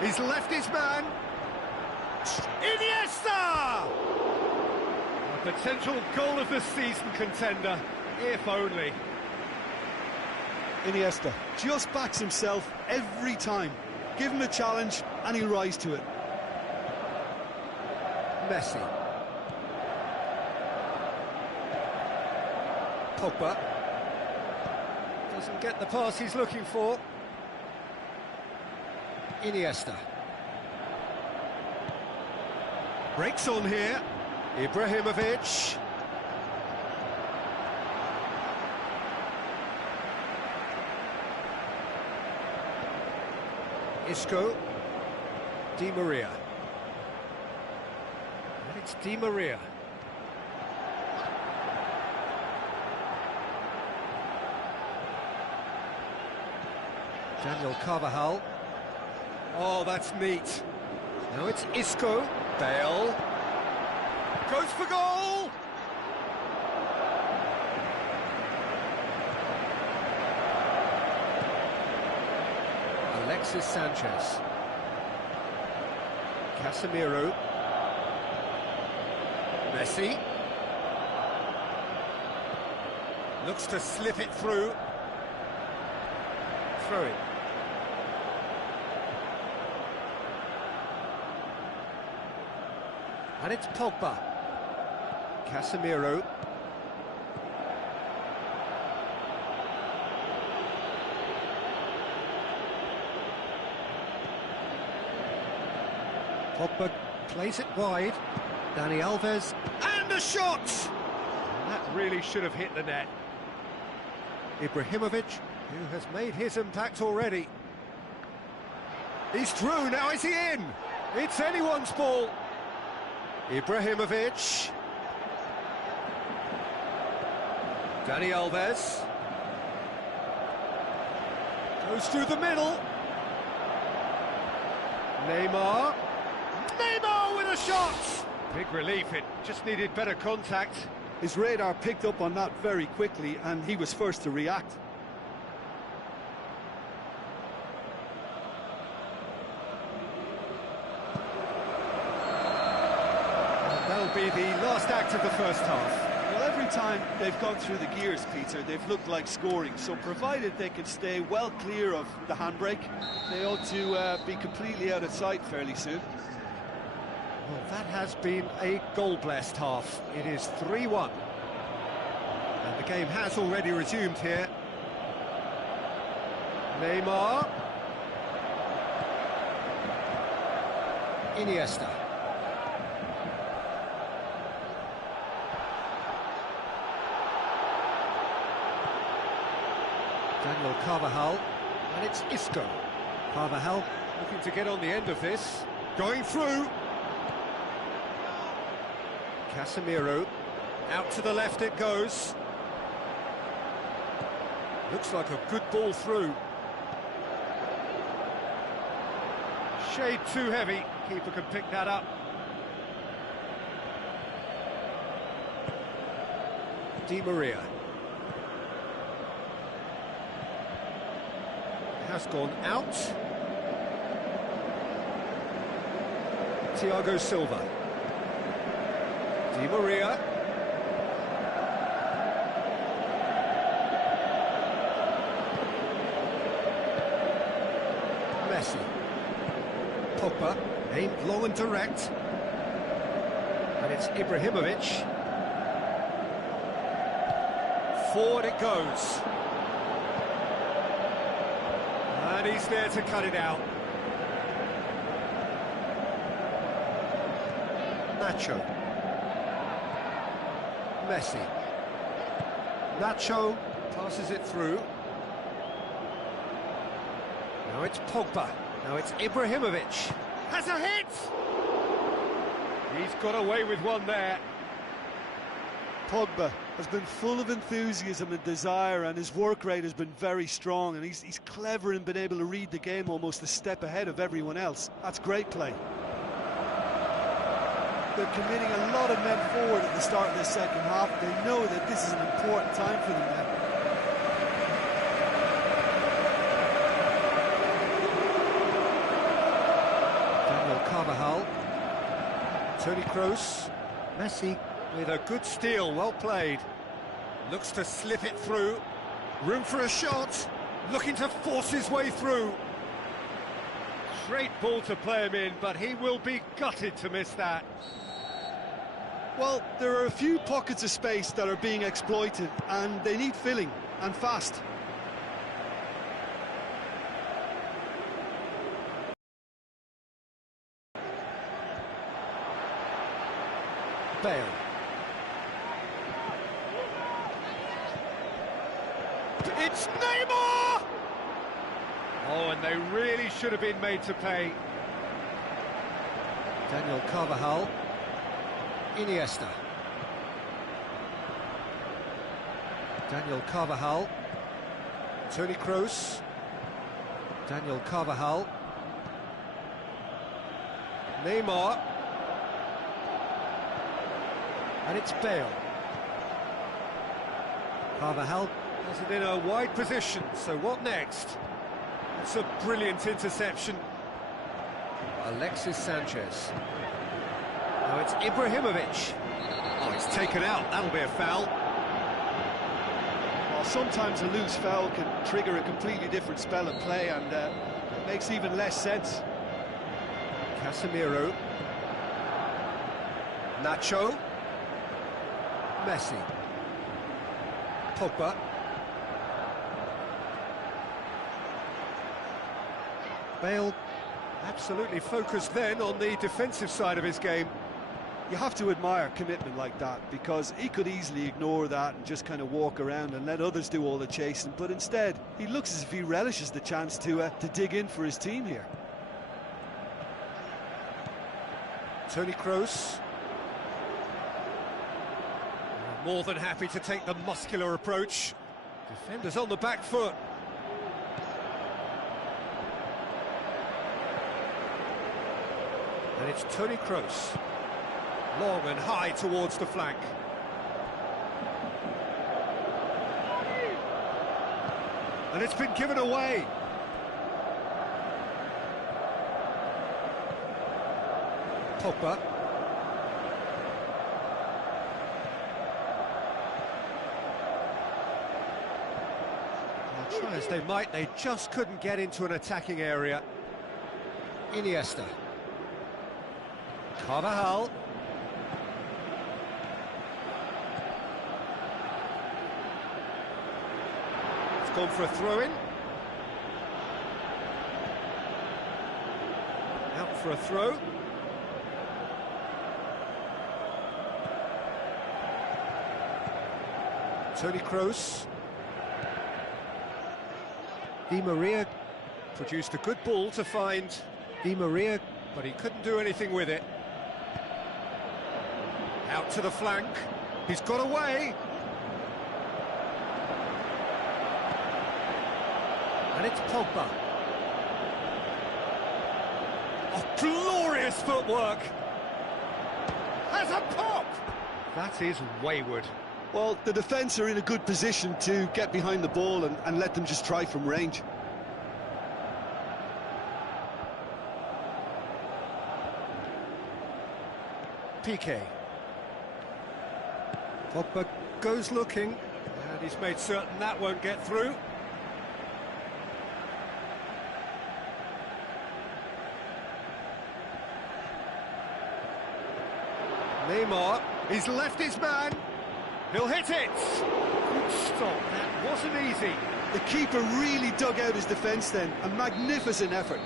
He's left his man. Iniesta! A potential goal of the season contender, if only. Iniesta just backs himself every time. Give him a challenge and he'll rise to it. Messi. Pogba. Doesn't get the pass he's looking for. Iniesta. Breaks on here. Ibrahimovic. Isco. Di Maria. And it's Di Maria. Daniel Carvajal. Oh, that's neat. Now it's Isco. Bale. Goes for goal! Alexis Sanchez. Casemiro. Messi. Looks to slip it through. Throw it. And it's Pogba. Casemiro. Pogba plays it wide. Dani Alves. And a shot! And that really should have hit the net. Ibrahimovic, who has made his impact already. He's through, now is he in? It's anyone's ball. Ibrahimovic. Dani Alves. Goes through the middle. Neymar. Neymar with a shot! Big relief, it just needed better contact. His radar picked up on that very quickly and he was first to react. That'll be the last act of the first half. Well, every time they've gone through the gears, Peter, they've looked like scoring. So provided they can stay well clear of the handbrake, they ought to be completely out of sight fairly soon. Well, that has been a goal-blessed half. It is 3-1. And the game has already resumed here. Neymar. Iniesta. Daniel Carvajal, and it's Isco. Carvajal looking to get on the end of this. Going through. Casemiro. Out to the left it goes. Looks like a good ball through. Shade too heavy. Keeper can pick that up. Di Maria. Has gone out. Thiago Silva. Di Maria. Messi. Pogba, aimed long and direct. And it's Ibrahimovic. Forward it goes. And he's there to cut it out. Nacho. Messi. Nacho passes it through. Now it's Pogba. Now it's Ibrahimovic. Has a hit! He's got away with one there. Pogba has been full of enthusiasm and desire, and his work rate has been very strong, and he's clever in being able to read the game almost a step ahead of everyone else. That's great play. They're committing a lot of men forward at the start of the second half. They know that this is an important time for them now. Daniel Carvajal. Toni Kroos. Messi with a good steal, well played. Looks to slip it through. Room for a shot. Looking to force his way through. Great ball to play him in, but he will be gutted to miss that. Well, there are a few pockets of space that are being exploited, and they need filling, and fast. Bale. It's Neymar! Oh, and they really should have been made to pay. Daniel Carvajal. Iniesta. Daniel Carvajal. Toni Kroos. Daniel Carvajal. Neymar. And it's Bale. Carvajal has it in a wide position, so what next? It's a brilliant interception. Alexis Sanchez. Now it's Ibrahimovic. Oh, it's taken out. That'll be a foul. Well, sometimes a loose foul can trigger a completely different spell of play, and it makes even less sense. Casemiro. Nacho. Messi. Pogba. Bale absolutely focused then on the defensive side of his game. You have to admire commitment like that, because he could easily ignore that and just kind of walk around and let others do all the chasing, but instead he looks as if he relishes the chance to dig in for his team here. Toni Kroos. More than happy to take the muscular approach. Defenders on the back foot. And it's Toni Kroos. Long and high towards the flank. And it's been given away. Pogba. Well, try as they might, they just couldn't get into an attacking area. Iniesta. Carvajal. It's gone for a throw-in. Out for a throw. Toni Kroos. Di Maria produced a good ball to find Di Maria, but he couldn't do anything with it. Out to the flank. He's got away. And it's Pogba. Oh, glorious footwork. Has a pop. That is wayward. Well, the defence are in a good position to get behind the ball and let them just try from range. Piqué. Pogba goes looking, and he's made certain that won't get through. Neymar, he's left his man. He'll hit it. Good stop, that wasn't easy. The keeper really dug out his defence then, a magnificent effort.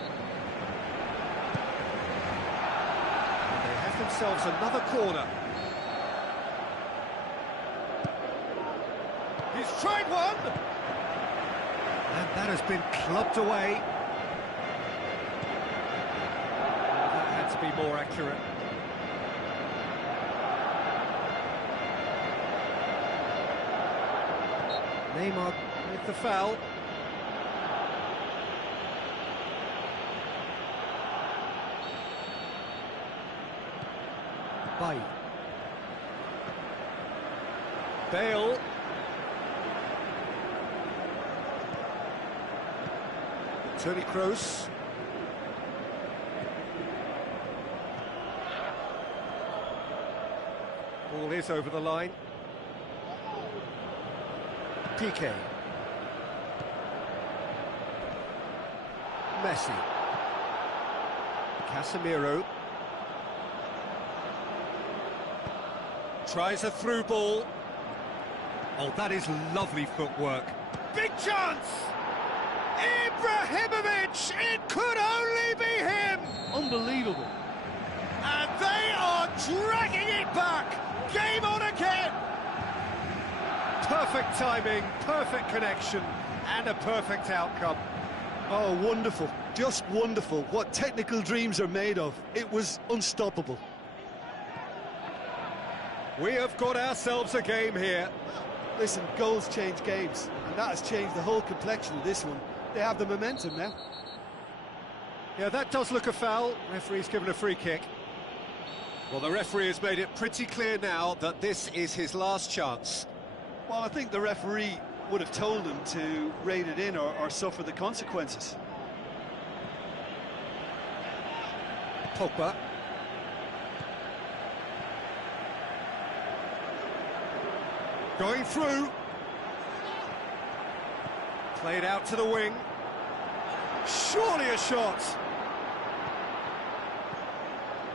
They have themselves another corner. He's tried one! And that has been clubbed away. That had to be more accurate. Neymar with the foul. Bay. Bale. Toni Kroos. Ball is over the line. Piqué. Messi. Casemiro. Tries a through ball. Oh, that is lovely footwork. Big chance! Ibrahimovic! It could only be him! Unbelievable. And they are dragging it back! Game on again! Perfect timing, perfect connection, and a perfect outcome. Oh, wonderful. Just wonderful. What technical dreams are made of. It was unstoppable. We have got ourselves a game here. Listen, goals change games, and that has changed the whole complexion of this one. They have the momentum now. Yeah, that does look a foul. Referee's given a free kick. Well, the referee has made it pretty clear now that this is his last chance. Well, I think the referee would have told him to rate it in or suffer the consequences. Pogba. Going through. Played out to the wing. Surely a shot.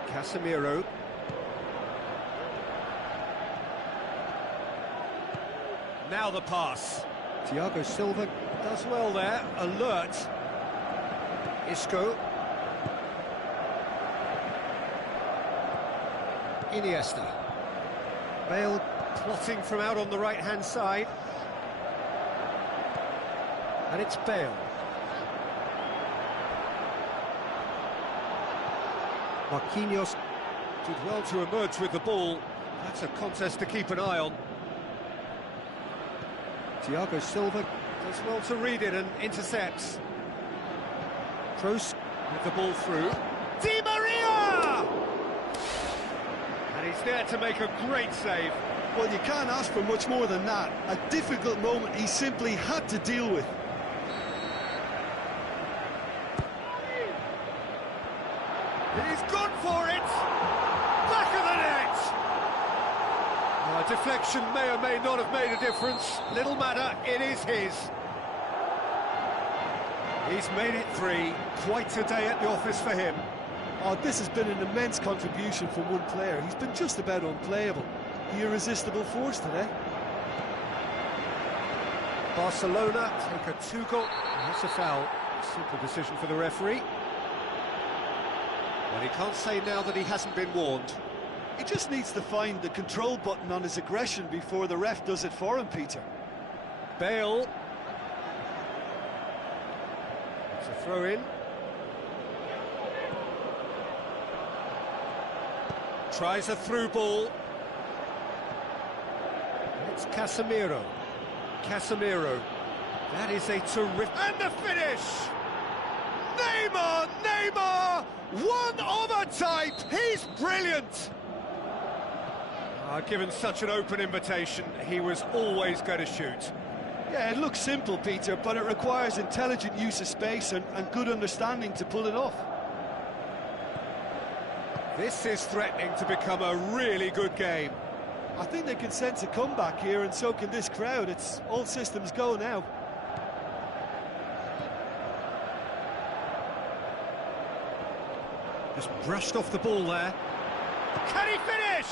Casemiro. Now the pass. Thiago Silva does well there. Alert. Isco. Iniesta. Bale plotting from out on the right-hand side. And it's Bale. Marquinhos did well to emerge with the ball. That's a contest to keep an eye on. Thiago Silva does well to read it and intercepts. Kroos with the ball through. Di Maria! And he's there to make a great save. Well, you can't ask for much more than that. A difficult moment he simply had to deal with. He's gone for it! Back of the net! Deflection may or may not have made a difference. Little matter, it is his. He's made it 3. Quite a day at the office for him. Oh, this has been an immense contribution from one player. He's been just about unplayable. The irresistible force today. Barcelona take a 2-goal. That's a foul. Simple decision for the referee. Well, he can't say now that he hasn't been warned. He just needs to find the control button on his aggression before the ref does it for him, Peter. Bale. It's a throw-in. Tries a through ball. It's Casemiro. Casemiro. That is a terrific... And the finish! Neymar! Neymar! One of a type! He's brilliant! Given such an open invitation, he was always going to shoot. Yeah, it looks simple, Peter, but it requires intelligent use of space and good understanding to pull it off. This is threatening to become a really good game. I think they can sense a comeback here, and so can this crowd. It's all systems go now. Just brushed off the ball there. Can he finish?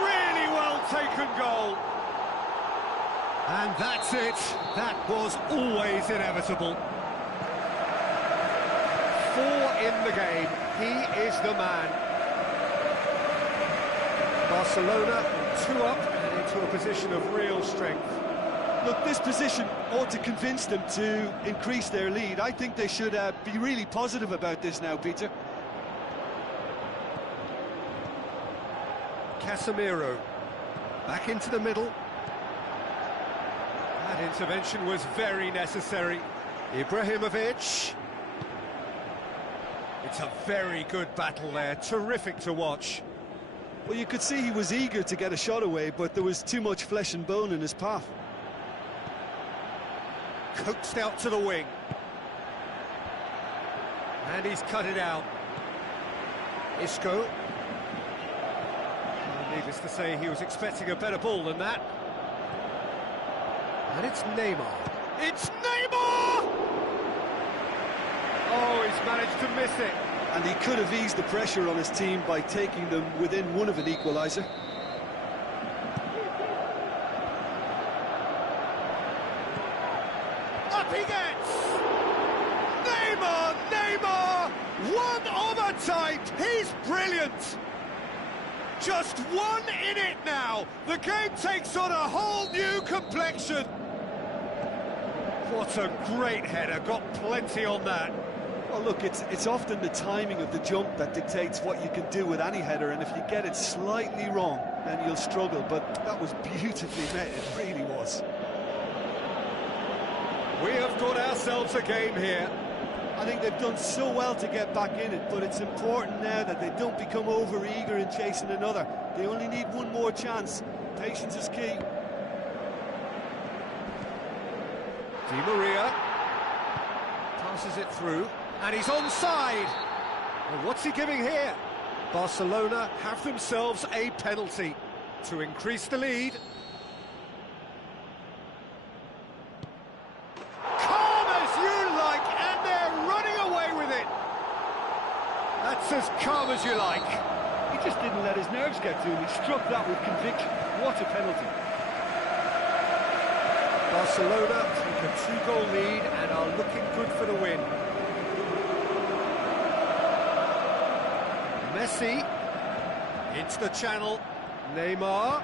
Really well taken goal. And that's it. That was always inevitable. 4 in the game. He is the man. Barcelona 2 up and into a position of real strength. Look, this position ought to convince them to increase their lead. I think they should be really positive about this now, Peter. Casemiro back into the middle. That intervention was very necessary. Ibrahimovic. It's a very good battle there, terrific to watch. Well, you could see he was eager to get a shot away, but there was too much flesh and bone in his path. Coaxed out to the wing. And he's cut it out. Isco. Needless to say, he was expecting a better ball than that. And it's Neymar. It's Neymar! Oh, he's managed to miss it. And he could have eased the pressure on his team by taking them within one of an equaliser. Up he gets! Neymar! Neymar! One of a type! He's brilliant! Just 1 in it now. The game takes on a whole new complexion. What a great header, got plenty on that. Well, look, it's often the timing of the jump that dictates what you can do with any header, and if you get it slightly wrong, then you'll struggle, but that was beautifully met, it really was. We have got ourselves a game here. I think they've done so well to get back in it, but it's important now that they don't become over-eager in chasing another. They only need one more chance. Patience is key. Di Maria passes it through, and he's onside. Well, what's he giving here? Barcelona have themselves a penalty to increase the lead. That's as calm as you like. He just didn't let his nerves get to him. He struck that with conviction. What a penalty. Barcelona take a 2-goal lead and are looking good for the win. Messi into the channel. Neymar.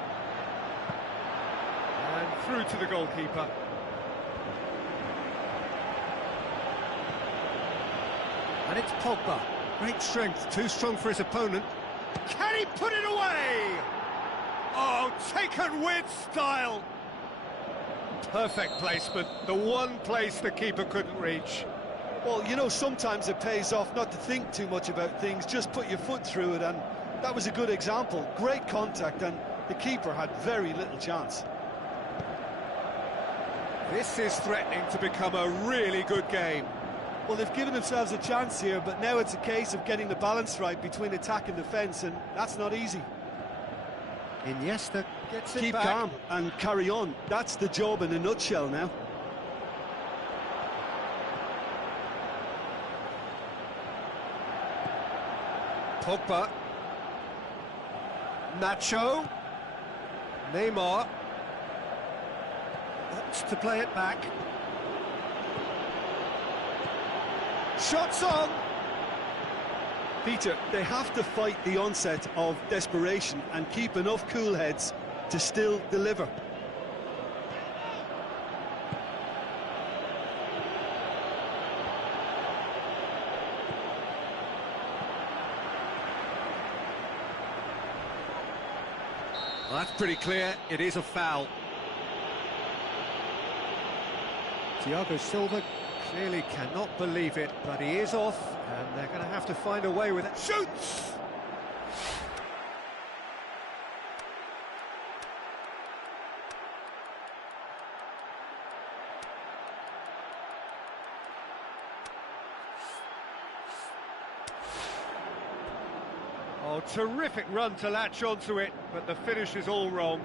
And through to the goalkeeper. And it's Pogba. Great strength, too strong for his opponent. Can he put it away? Oh, taken with style. Perfect placement, the one place the keeper couldn't reach. Well, you know, sometimes it pays off not to think too much about things, just put your foot through it, and that was a good example. Great contact, and the keeper had very little chance. This is threatening to become a really good game. Well, they've given themselves a chance here, but now it's a case of getting the balance right between attack and defence, and that's not easy. Iniesta gets it Keep back. calm and carry on. That's the job in a nutshell now. Pogba. Nacho. Neymar. Opts to play it back. Shots on! Peter, they have to fight the onset of desperation and keep enough cool heads to still deliver. Well, that's pretty clear. It is a foul. Thiago Silva clearly cannot believe it, but he is off, and they're going to have to find a way with it. Shoots! Oh, terrific run to latch onto it, but the finish is all wrong.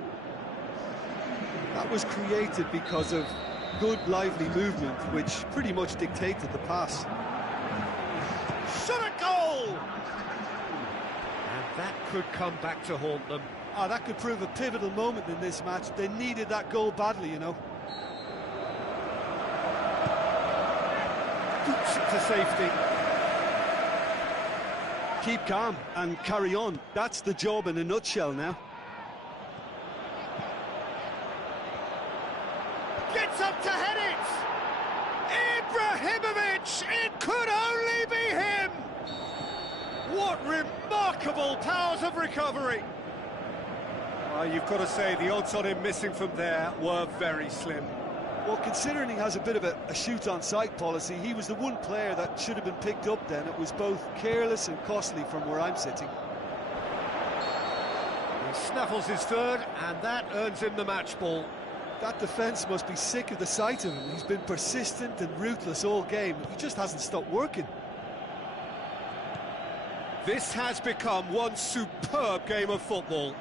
That was created because of good, lively movement, which pretty much dictated the pass. Shot a goal! And that could come back to haunt them. Ah, that could prove a pivotal moment in this match. They needed that goal badly, you know. Boots it to safety. Keep calm and carry on. That's the job in a nutshell now. Gets up to head it! Ibrahimovic! It could only be him! What remarkable powers of recovery! You've got to say, the odds on him missing from there were very slim. Well, considering he has a bit of a shoot-on-sight policy, he was the one player that should have been picked up then. It was both careless and costly from where I'm sitting. He snaffles his third, and that earns him the match ball. That defence must be sick of the sight of him. He's been persistent and ruthless all game. He just hasn't stopped working. This has become one superb game of football.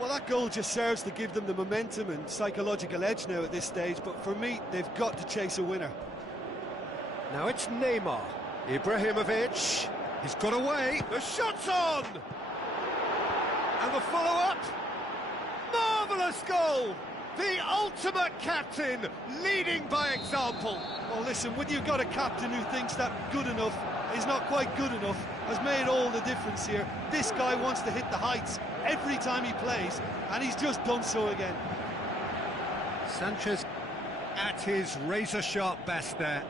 Well, that goal just serves to give them the momentum and psychological edge now at this stage, but for me, they've got to chase a winner. Now it's Neymar. Ibrahimovic. He's got away. The shot's on! And the follow-up. Marvellous goal! The ultimate captain, leading by example. Well, listen, when you've got a captain who thinks that good enough is not quite good enough, has made all the difference here. This guy wants to hit the heights every time he plays, and he's just done so again. Sanchez at his razor-sharp best there.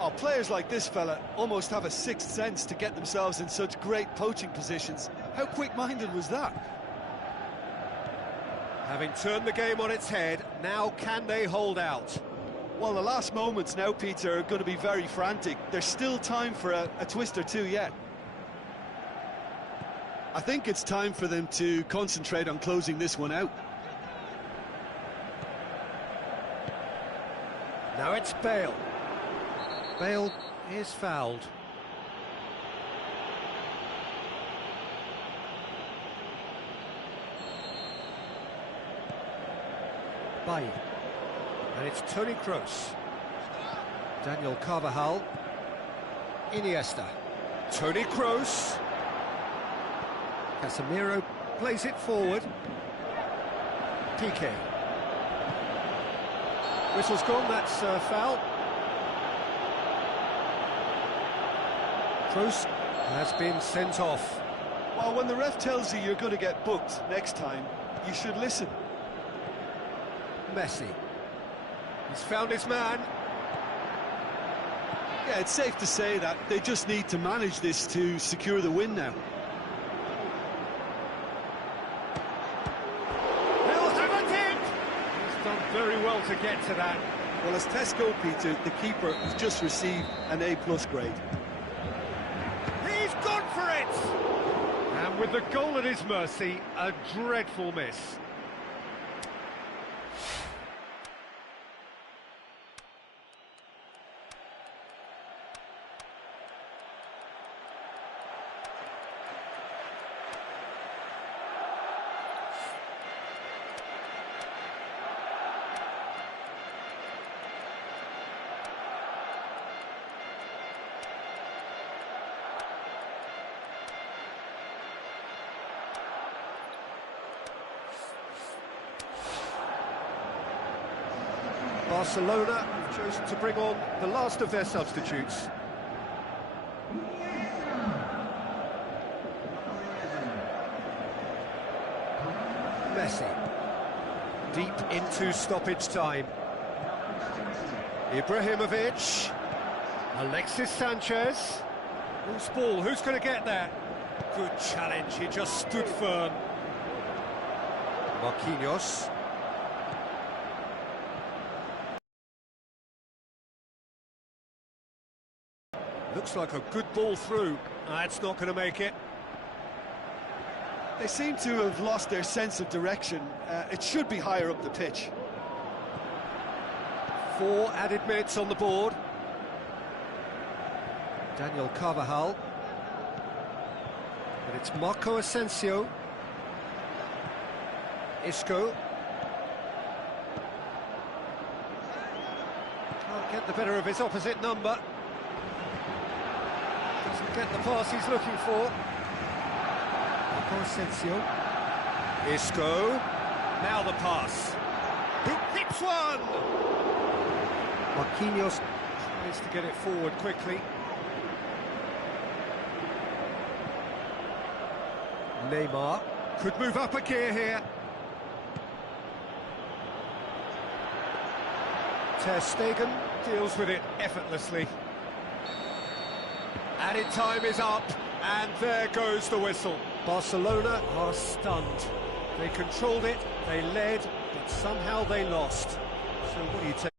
Oh, players like this fella almost have a sixth sense to get themselves in such great poaching positions. How quick-minded was that? Having turned the game on its head, now can they hold out? Well, the last moments now, Peter, are going to be very frantic. There's still time for a twist or two yet. I think it's time for them to concentrate on closing this one out. Now it's Bale. Bale is fouled. Bailly. And it's Toni Kroos. Daniel Carvajal. Iniesta. Toni Kroos. Casemiro plays it forward. Piqué. Whistle's gone, that's foul. Kroos has been sent off. Well, when the ref tells you you're going to get booked next time, you should listen. Messi. He's found his man. Yeah, it's safe to say that they just need to manage this to secure the win now. He'll have it in! He's done very well to get to that. Well, as Tesco, Peter, the keeper has just received an A+ grade. He's gone for it! And with the goal at his mercy, a dreadful miss. Barcelona have chosen to bring on the last of their substitutes. Messi. Deep into stoppage time. Ibrahimovic. Alexis Sanchez. Who's ball? Who's going to get there? Good challenge, he just stood firm. Marquinhos. Looks like a good ball through. It's not going to make it. They seem to have lost their sense of direction. It should be higher up the pitch. 4 added minutes on the board. Daniel Carvajal. But it's Marco Asensio. Isco. Can't get the better of his opposite number. Doesn't get the pass he's looking for. Marco Asensio. Isco. Now the pass. Who rips one? Marquinhos tries to get it forward quickly. Neymar could move up a gear here. Ter Stegen deals with it effortlessly. Added time is up, and there goes the whistle. Barcelona are stunned. They controlled it, they led, but somehow they lost. So what do you take?